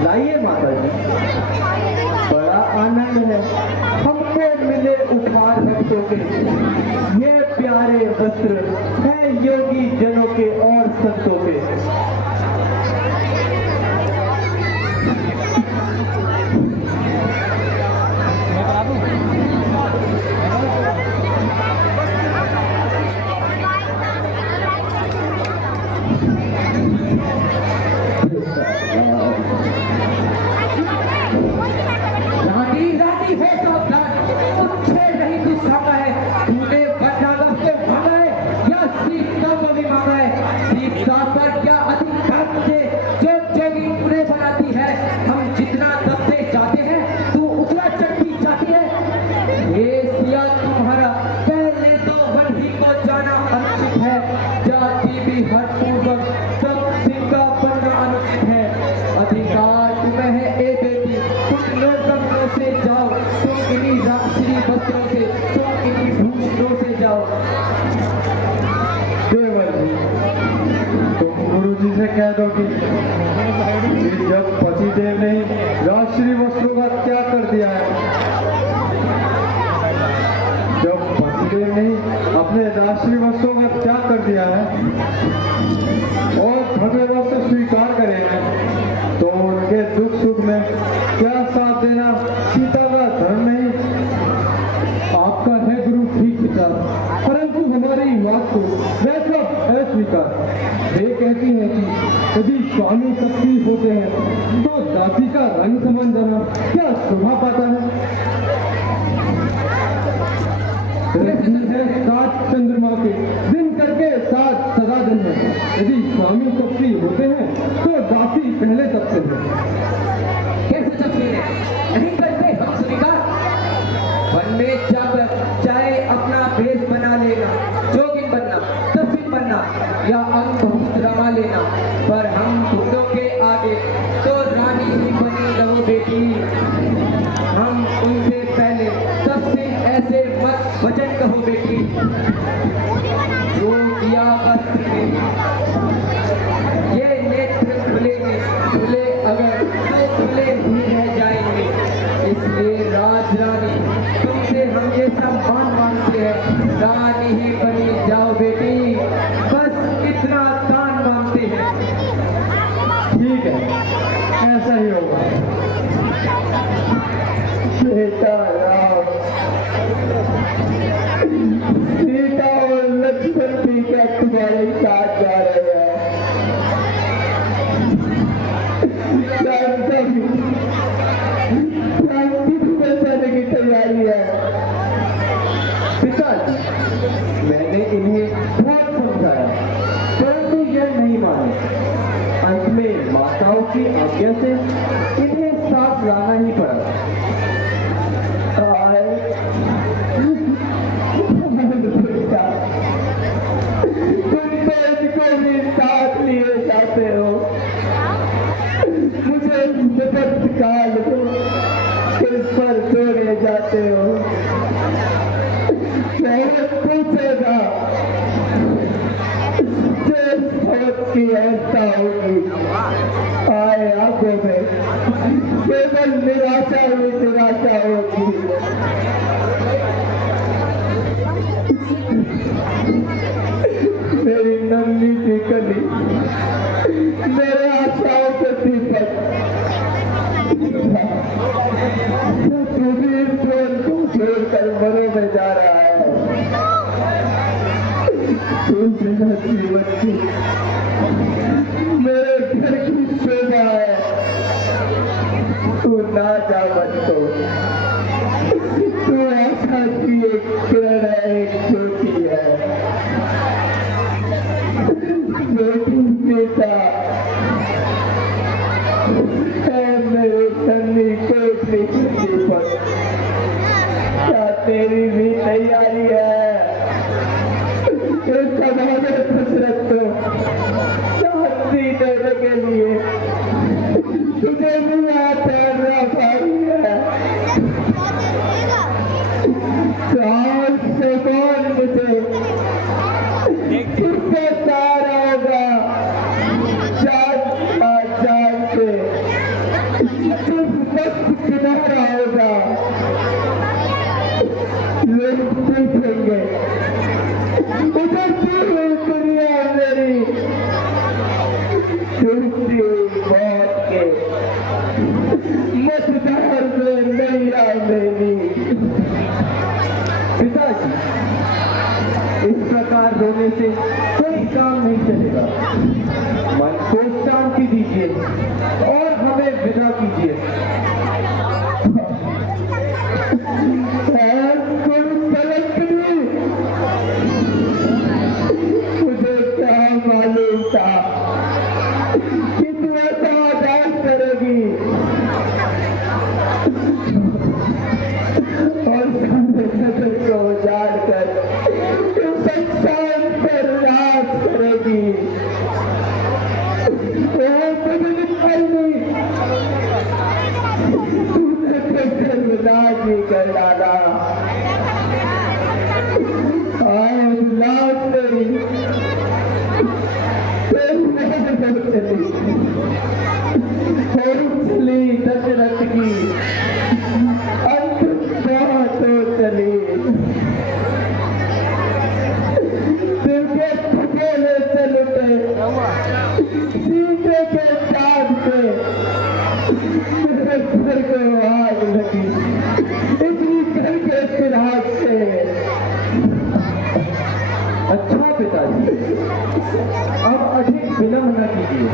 लाइए माता जी, बड़ा आनंद है हमको मिले उपहार भक्तों के। ये प्यारे वस्त्र हैं योगी जनों के और संतों के। कह दो कि जब पतिदेव ने राजश्री वस्त्रों का त्याग कर दिया है, जब पतिदेव ने अपने राजश्री वस्त्रों का त्याग कर दिया है और भव्य वस्त्र स्वीकार करे हैं, तो उनके दुख सुख में क्या साथ देना सीता का धर्म नहीं? आपका है गुरु ठीक विचार, परंतु हमारी बात को वैसा अस्वीकार। वे कहती है कि यदि स्वामी शक्ति होते हैं तो दासी का रंग समझ जाना क्या शोभा पाता है? सात चंद्रमा के दिन करके सात सदा दिन है। यदि स्वामी शक्ति होते हैं तो दासी पहले तपते हैं। कैसे तपते हैं? नहीं करते हम स्वीकार। वन में जाकर चाहे अपना भेष बना लेना, जोगिन बनना, तपस्वी बनना या अंग बहुत रमा लेना, पर हम भक्तों के आगे तो रानी ही बनी रहो बेटी। हम उनसे पहले सबसे ऐसे मत वचन कहो बेटी, जो दिया वस्त्र में ये नेत्र खुलेंगे, खुले अगर तो खुले ही रह जाएंगे। इसलिए राज रानी तुमसे हम ये सम्मान मांगते हैं, रानी ही बनी जाओ बेटी, बस इतना दान मांगते हैं। ठीक है, ऐसा ही होगा। बेटा राम, सीता और लक्ष्मण भी क्या तुम्हारे साथ जा रहे हैं? बचाने की तैयारी है। पिताजी, मैंने इन्हें बहुत समझाया, परंतु यह नहीं माने। अंत में माताओं की आज्ञा से इन्हें साथ लाना ही पड़ा। तुम तो भी साथ लिए जाते हो, मुझे विपत्त काल को किस पर छोड़े जाते हो? मैंने पूछेगा जिस भक्त की अवस्था होगी, आए आंखों में केवल निराशा ही मेरे आशाओं के दीपक, तू भी इस ट्रेन को छोड़कर मरो में जा रहा है। तू बिना जीवन की मेरे घर की शोभा है, तू ना जा मत तो, तू आशा की एक किरण है, एक ज्योति है। बेटी सीता है मेरे सन्नी कोटली की दीपक, क्या तेरी भी तैयारी है इस समाज हसरत को शांति देने के लिए? तुझे भी यहाँ तैरना भारी है। आज से कौन मुझे किससे सहारा होगा? जान से किस वक्त किनारा होगा? लोग पूछेंगे उधरती हुई दुनिया मेरी, डूबती हुई मौत के मझधार में नैया मेरी। पिताजी, इस प्रकार रोने से कोई काम नहीं चलेगा। मन को शांति दीजिए और हमें विदा कीजिए। मुझे क्या मालूम था कि तू ऐसा आदेश करेगी और सामने नजर को उजाड़ कर संसार पर राज करेगी। तूने तो सर्वनाश ही कर डाला। लाश मेरी चली दशरथ की अंतिम तो चली। दिल के थकेले से लुटे सीते के चाँद से मेरे घर को आग लगी, इसी घर के चिराग से। अच्छा पिताजी, अब अधिक विलंब न कीजिए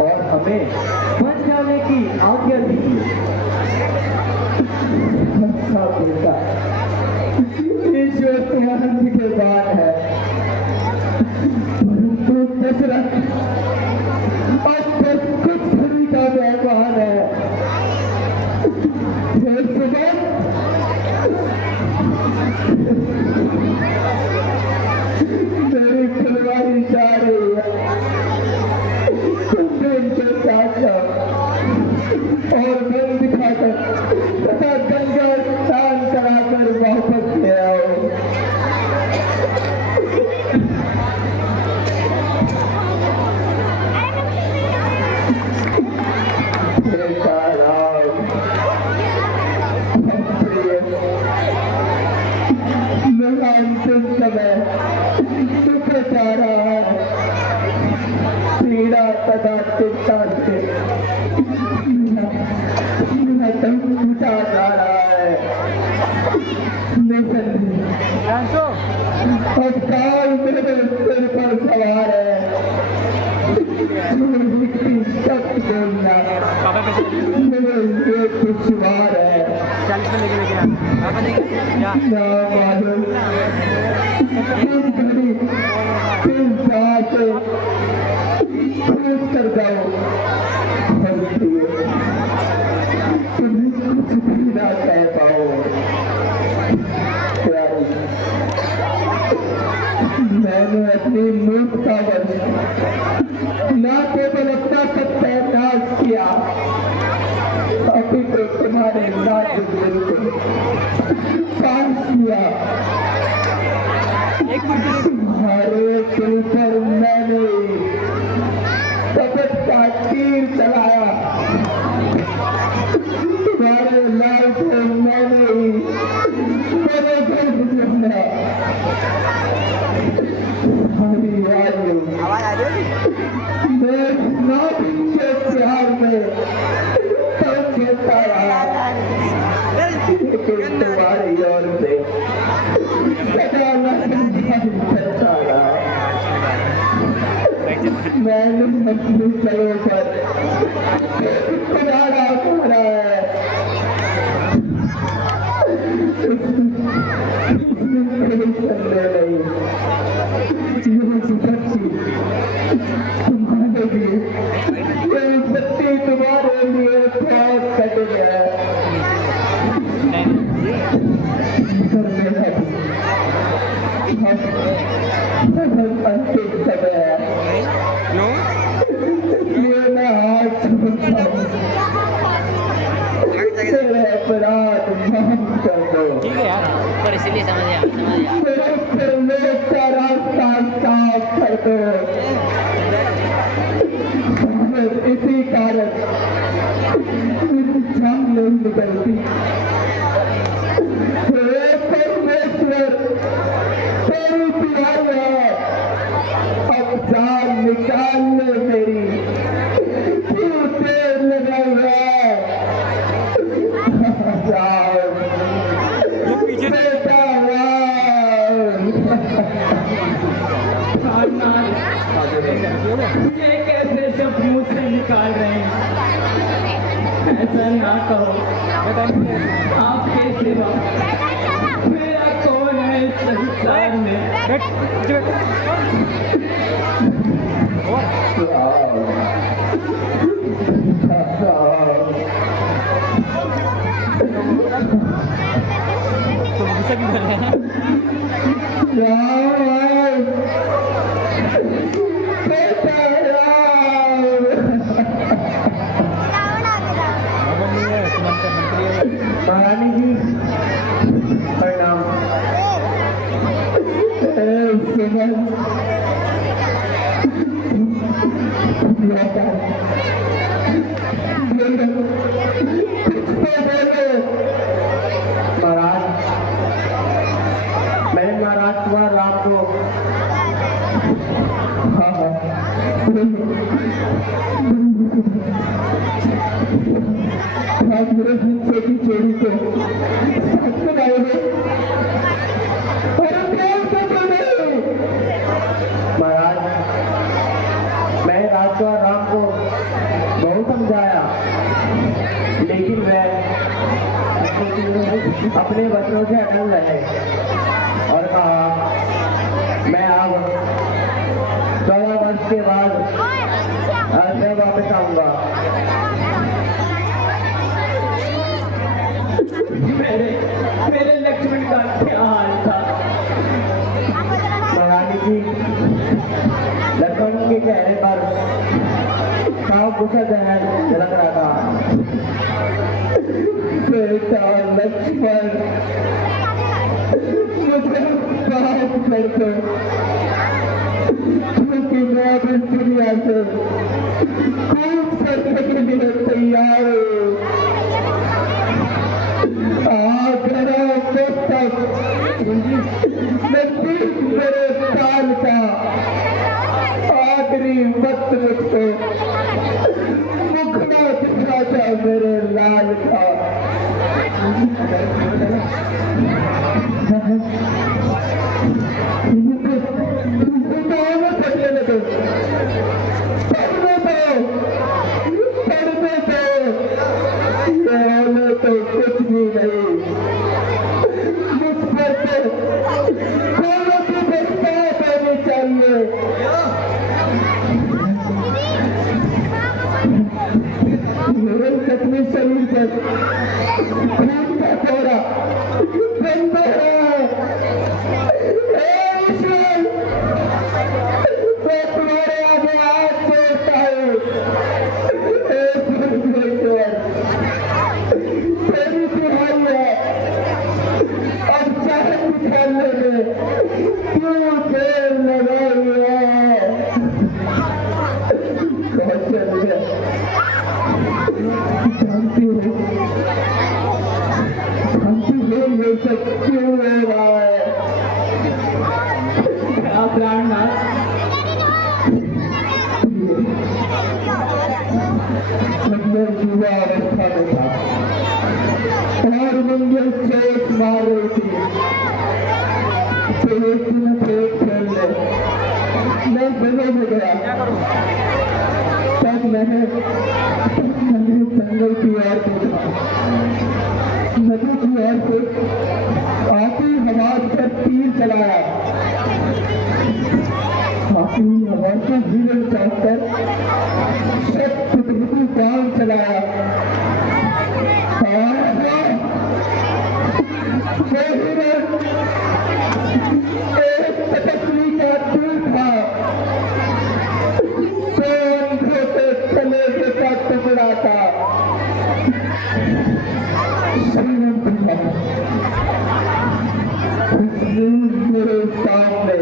और हमें बन जाने की आज्ञा दीजिए। अच्छा बेटा, ईश्वर तो आनंद के बाद है, परंतु दशरथ अब बस कुछ घड़ी का व्यवहार है। फिर सुबह मेरी फुलवारी जा रही है, तुम इनके साथ जाओ और बल दिखाकर तथा गंगा स्नान कराकर वापस ले आओ। मेरा अंतिम समय दुख जा रहा है, पीड़ा तथा चिंता से मेरा दम टूटा जा रहा है। अब काल मेरे सिर पर सवार है, शब्द बोलना मेरे लिए दुश्वार है। ना मालूम किस घड़ी किस जहाँ से कूद कर जाओ, तुम्हें कुछ भी ना कह पाओ। मैंने अपनी मूर्खता वश न केवल अपना सत्यानाश किया, अभी तो तुम्हारे राज्य को काम किया। तुम्हारे दिल पर मैंने कपट का तीर चलाया, तुम्हारे लाल को मैंने मेरे घर गुजरना। सारी आयु नागिन के प्यार में तब खेलता रहा, लेकिन तुम्हारी ओर से सदा नागिन करता रहा। मैंने अपनी सरों पर खुदारा मारा है, इसमें कोई संदेह नहीं। यह सुरक्षी तुम्हारे लिए, यह बत्ती तुम्हारे लिए बहुत कठिन है। अंतिम समय है, इसलिए मैं हाथ जोड़ता हूँ, तेरे अपराध माफ कर दो। ठीक है यार, पर इसीलिए समझ गया मेरे प्रवेश का रास्ता साफ कर दो। शायद इसी कारण मेरी जान नहीं निकलती। हे परमेश्वर, तेरी दुआएं है, अब जान निकाल ले मेरी, क्यों देर लगाई है? राम, बेटा राम। ये कैसे शब्द मुंह से निकाल रहे हैं? ऐसा ना कहो, आपके सिवा मेरा कौन है इस संसार में? महारानी जी प्रणाम। सुमन महाराज, मैंने महाराज कुमार राम को आज मेरे हिस्से की चोरी को साथ में लाएंगे। महाराज, मैं राजकुमार राम को बहुत समझाया, लेकिन वह अपने वचनों से अटल रहे और कहा मैं अब 14 वर्ष के बाद अयोध्या वापस आऊंगा। मेरे लक्ष्मण का क्या हाल था? महारानी जी, लक्ष्मण के चेहरे पर साफ गुस्सा जहर झलक रहा था। बेटा लक्ष्मण, मुझे माफ कर दो, क्योंकि मैं अब इस दुनिया से कूद करने के लिए तैयार हूँ। मेरे काल का आखिरी वक्त मुझको मुखड़ा दिखा था मेरे लाल का। पढ़ने लगे, पढ़ने तो कुछ भी नहीं, मुझ पर दोनों की बरसात होनी चाहिए। मेरे जख्मी शरीर पर खून का दौरा बंद है। ईश्वर, मैं तुम्हारे आगे हाथ जोड़ता हूँ। परमेश्वर, तेरी दुहाई है, अब चाहे निकालने में क्यों देर लगाई है? कौशल्य, जानती हूँ जब मैं युवा अवस्था में था और मंगल चोट मार रही थी, तो एक दिन खेल खेलने मैं जंगल में गया। तब मैंने जंगल की ओर देखा, नदी की ओर से आती आवाज पर तीर चलाया। आती आवाज पर हिरण चाहकर शक्ति काम चलाया। एक तपस्वी का दिल था, तो अंधों के कलेजे का टुकड़ा था। मेरे सामने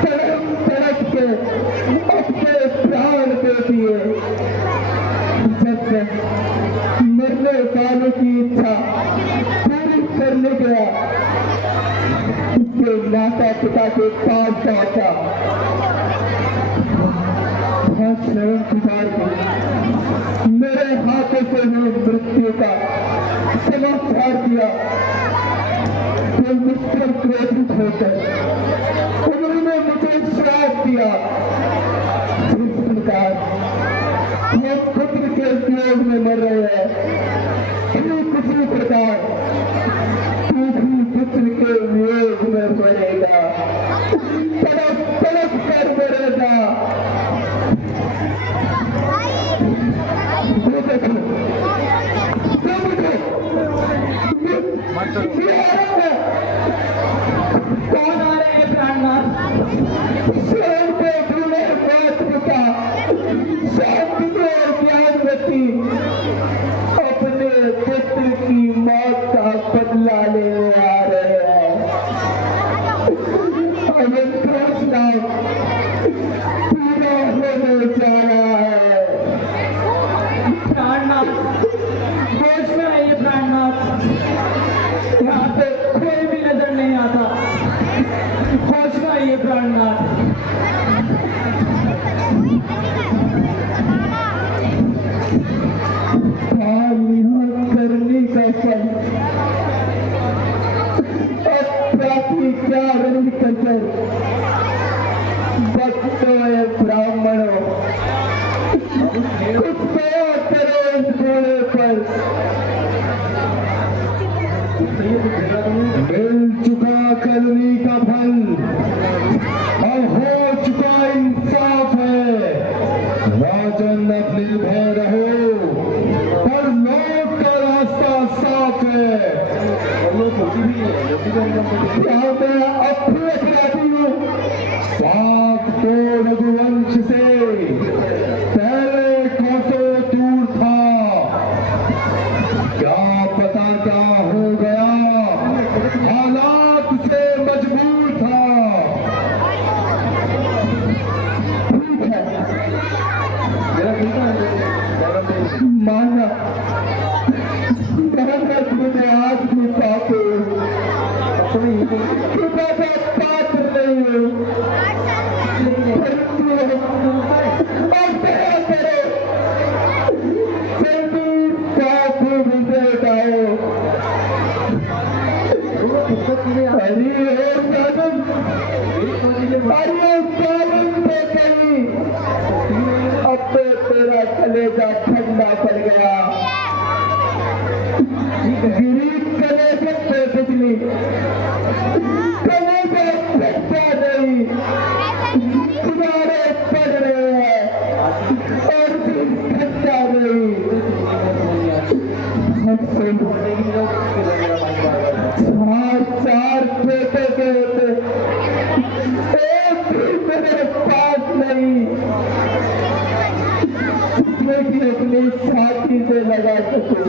तड़प तड़प के अपने प्राण दे दिए। जब तक मरने वालों की इच्छा पूरी करने गया, उसके माता पिता के पास पहुंचा। श्रवण कुमार को मेरे हाथों से हुई मृत्यु का समाचार दिया, तो मुझ पर क्रोधित होकर उन्होंने मुझे श्राप दिया। जिस प्रकार हम पुत्र के उपयोग में मर रहे हैं, ठीक उसी प्रकार तू भी पुत्र के वियोग में मरेगा, तड़प तड़प कर मरेगा। कौन आ रहे हैं प्राणनाथ? स्वयं को भूले मात पिता शांति और ज्ञानवती अपने पुत्र की मौत का बदला लेने आ रहे हैं। अगर घोषणा पूरा होने जा रहा है। प्राणनाथ, घोषणा है ये प्राणनाथ। यहाँ पे कोई भी नजर नहीं आता। घोषणा है ये प्राणनाथ। करने का फल अपराधी क्या रंग कसर भक्तों ब्राह्मणों, कुछ तो करो इस घोड़े पर। मिल चुका करनी का फल और हो चुका इंसाफ है। राजन अब निर्भय रहो, पर लौट का रास्ता साफ है। क्या मैं अपने अपराधी हूँ? पाप तो रघुवंश से पहले कोसों दूर था। क्या पता क्या हो गया, हालात से मजबूर था। माना मुझे आज भी पाते कृपा का पात्र नहीं हूँ, परंतु अब दया करो, जल्दी पाप मुझे हटाओ। हरि ओम साधन, हरि ओम साधन पे कहीं अब तो तेरा कलेजा ठंडा पड़ गया। गिरी कलेजे पे बिजली, कलेजा फटता नहीं, किनारे पड़ रहे हैं और दिल फटता नहीं। चार बेटे के होते, एक भी मेरे पास नहीं जिसमें कि अपनी छाती से लगा सकूं।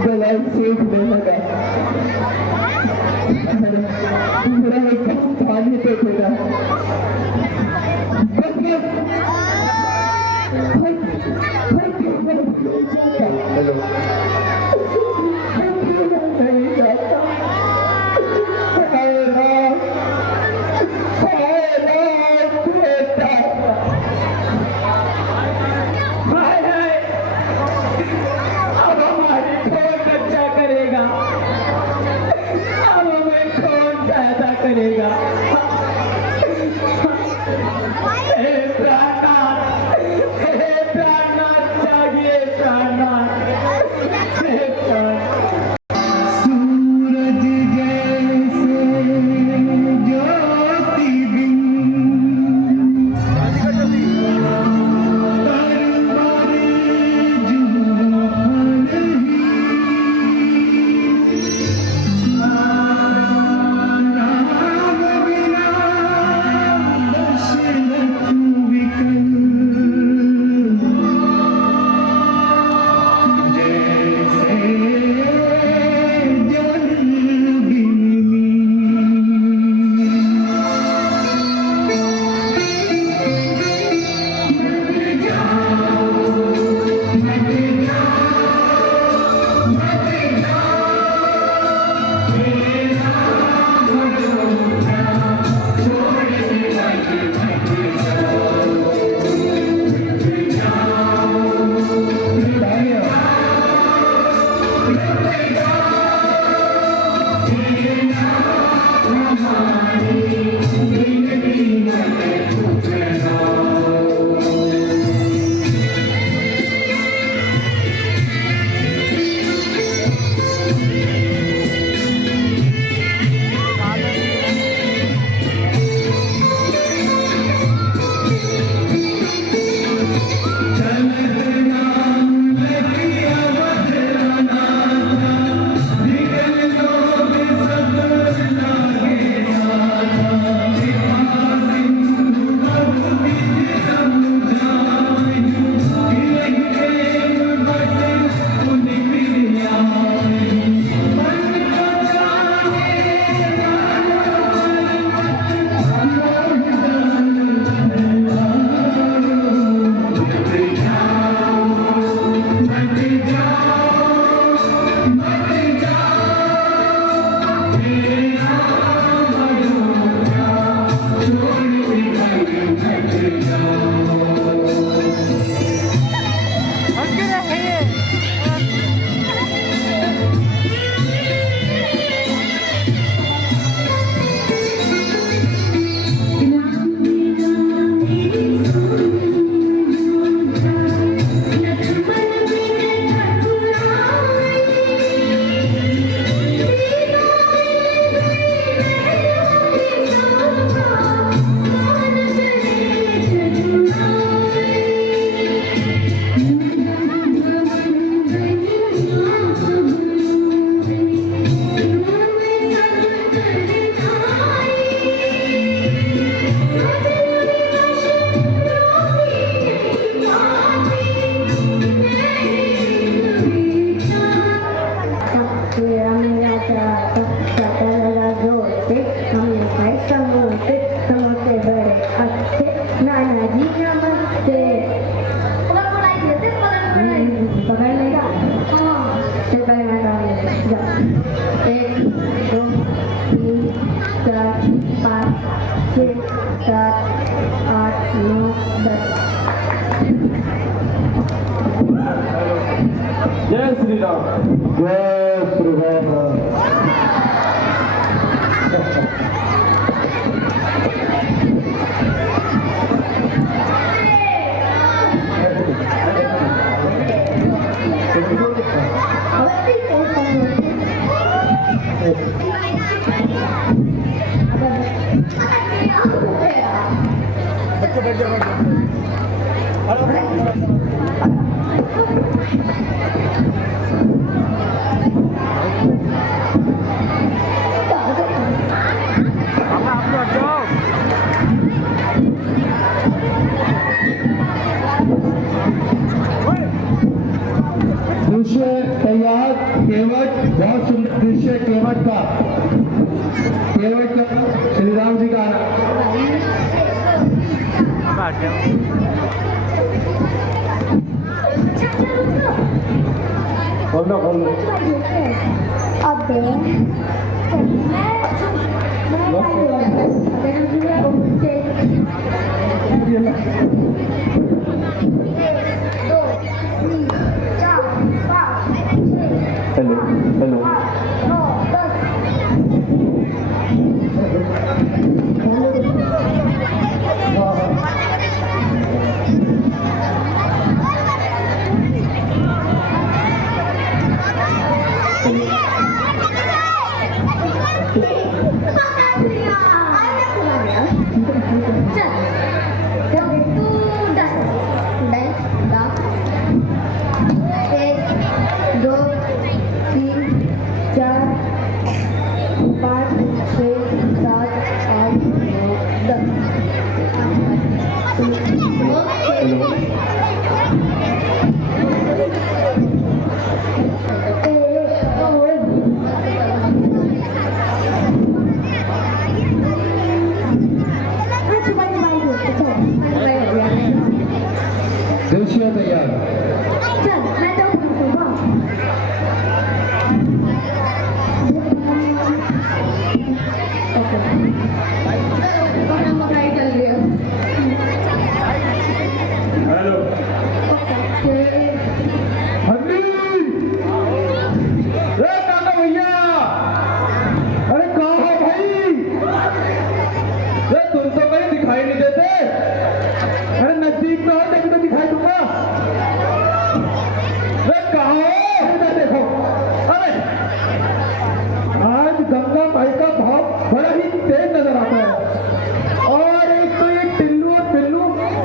दवाई सीखने लगा, मेरा एक पानी पे देगा। हेलो, नहीं जाता। हाय राम, बेटा जय श्री राम। जय श्री राम। बच्चे बैठ जाओ, बैठ पापा आप लोग जाओ। दृश्य तैयार। केवट, बहुत सुंदर दृश्य केवट का श्री राम जी का पापा हट जाओ। बोलना बोलना हेलो हेलो दृश्य तैयार। हेलो हल्दी, काका भैया, अरे कहाँ हो भाई? तुम तो कहीं दिखाई नहीं देते। अरे नजदीक में हो तभी तो दिखाई दूंगा। कहाँ हो? इधर देखो। अरे आज गंगा माई का भाव बड़ा ही तेज नजर आता है, और एक तो ये टिल्लू और पिल्लू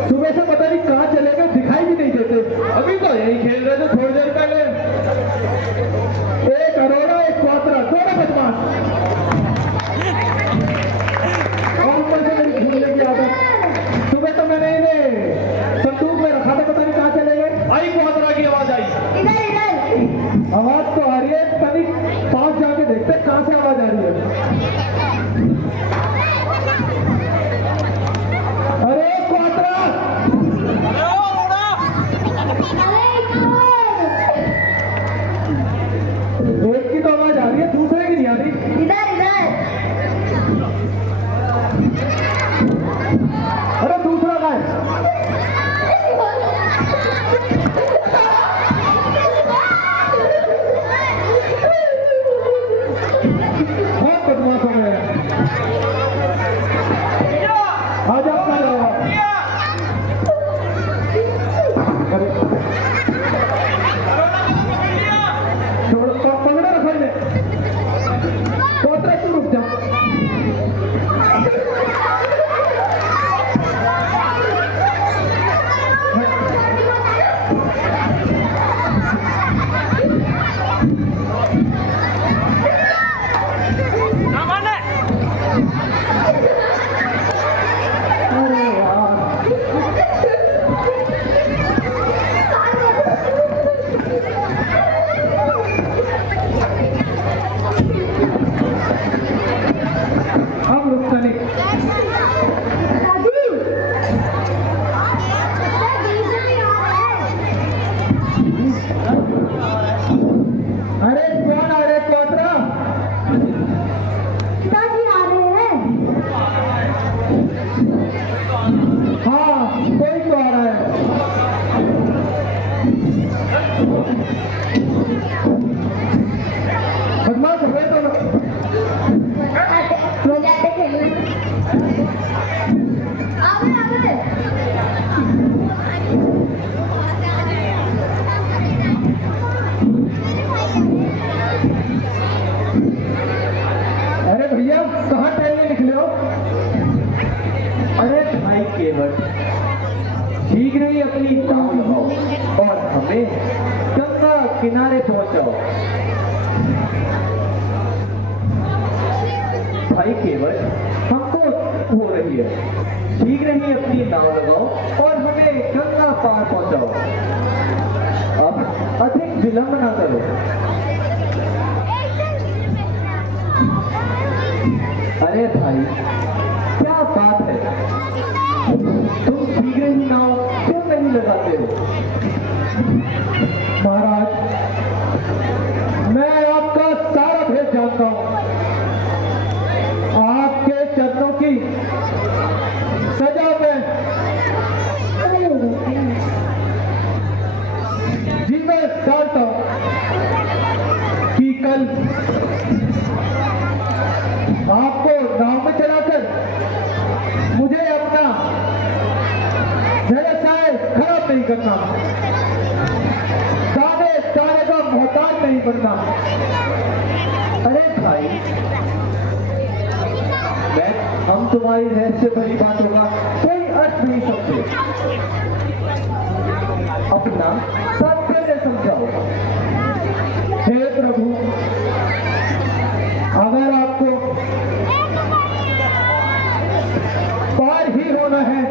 सुबह से पता नहीं कहाँ चले गए, दिखाई भी नहीं देते। अभी तो यही खेल रहे थे थोड़ी देर पहले। एक अरोड़ा एक क्वात्रा, दोनों बदमाश, और ऊपर से मेरी घूमने की आदत। सुबह तो मैंने इन्हें भाई केवट, शीघ्र ही अपनी नाव लगाओ और हमें गंगा किनारे पहुंचाओ। भाई केवट, हमको हो रही है, शीघ्र ही अपनी नाव लगाओ और हमें गंगा पार पहुंचाओ। अब अधिक विलंब ना करो। अरे भाई, क्या बात है, तुम शीघ्र ही नाव क्यों नहीं लगाते हो? महाराज, मैं आपका सारा भेद जानता हूं। आपके चरणों की सजा में जी मैं जानता हूं कि कल आपको नाव में चलाकर मुझे अपना व्यवसाय खराब नहीं करना, दाने दाने का मोहताज नहीं बनना। अरे भाई, हम तुम्हारी रहस्य भरी बातों का कोई अर्थ नहीं समझे, अपना तात्पर्य समझाओ। हे प्रभु, अगर आपको पार ही होना है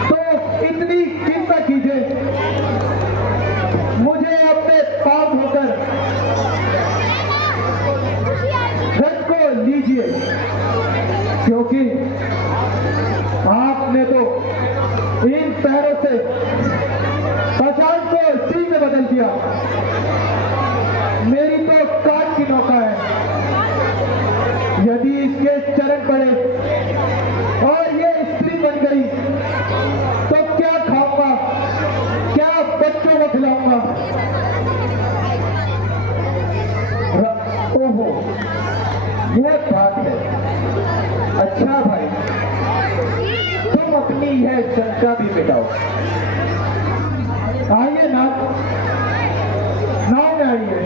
तो इतनी चिंता कीजिए, मुझे अपने पाप होकर रथ को लीजिए, क्योंकि आपने तो इन पैरों से पचास को सी में बदल दिया। मेरी तो काट की नौका है, यदि इसके चरण पड़े और ये स्त्री बन गई तो क्या खाऊंगा, क्या बच्चों को खिलाऊंगा? ओहो, ये बात है। अच्छा भाई, तुम अपनी यह शंका भी मिटाओ। आइए नाव में आइए।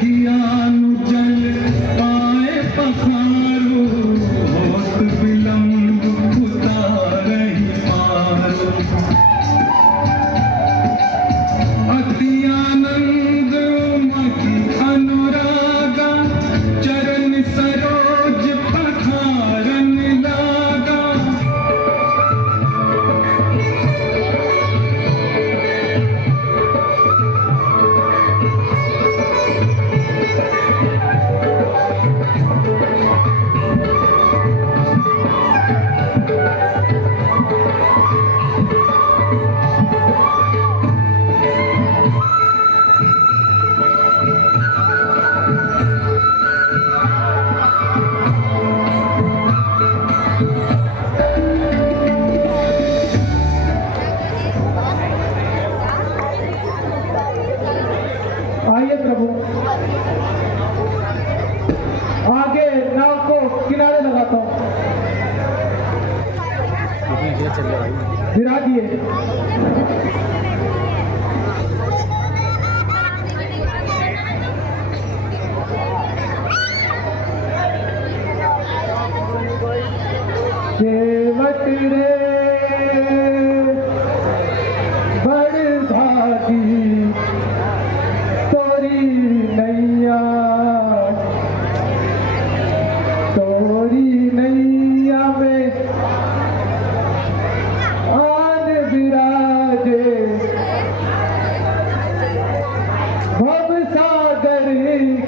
अखियानु जल पाए पखारो होत विलंब उतारहि पारो अति आनंद मति अनुरागा चरण सरोज पखारन लागा आइए प्रभु, आगे नाव को किनारे लगाता हूँ। गिरा दिए। केवट रे बड़ भागी तोरी नैया में आन विराजे भव सागर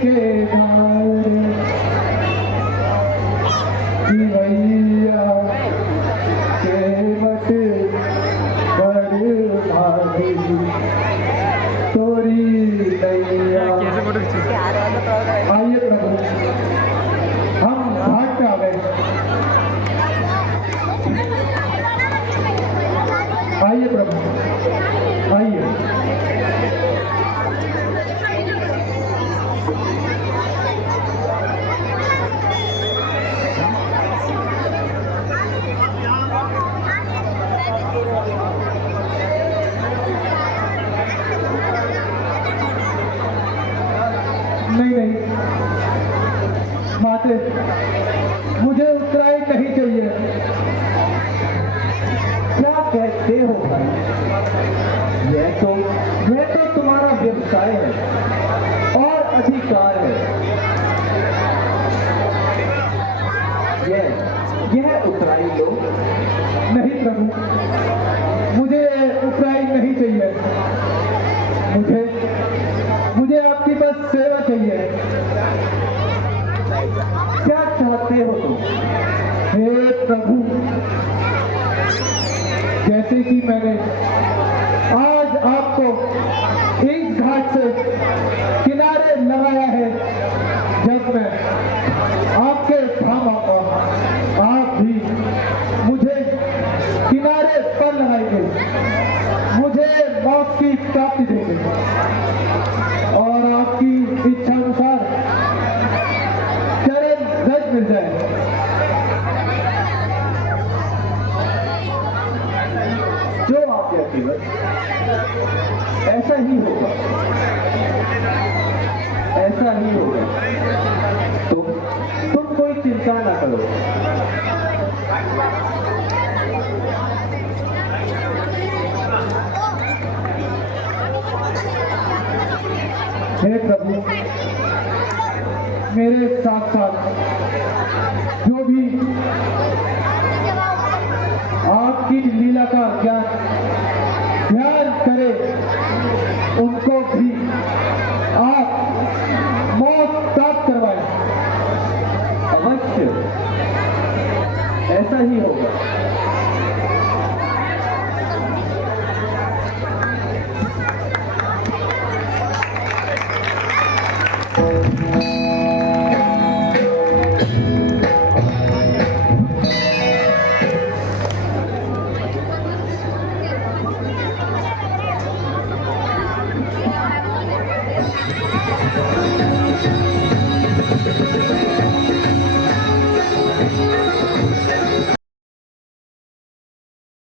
के धारे भैया केवट बड़ भागी तोरी नैया। आइए प्रभु, हम घाट पे आ गए। आइए प्रभु, आइए। नहीं माते, मुझे उत्तराई नहीं चाहिए। क्या कहते हो भाई? यह तो तुम्हारा व्यवसाय है और अधिकार है। यह उतराई लो। नहीं प्रभु, मुझे उत्तराई नहीं चाहिए। मुझे आपकी बस सेवा चाहिए। क्या चाहते हो तुम? हे प्रभु, जैसे कि मैंने आज आपको इस घाट से किनारे लगाया है, जब मैं आपके धाम आऊंगा, आप भी मुझे किनारे पर लगाएंगे, मुझे मौत की प्राप्ति देंगे और आपकी इच्छा अनुसार चरण रज मिल जाए। जो आप कहते हो ऐसा ही होगा, ऐसा ही होगा। तुम कोई चिंता ना करो। हे प्रभु, मेरे साथ साथ जो भी आपकी लीला का ध्यान करे, उनको भी आप मौत प्राप्त करवाएं। अवश्य ऐसा ही होगा।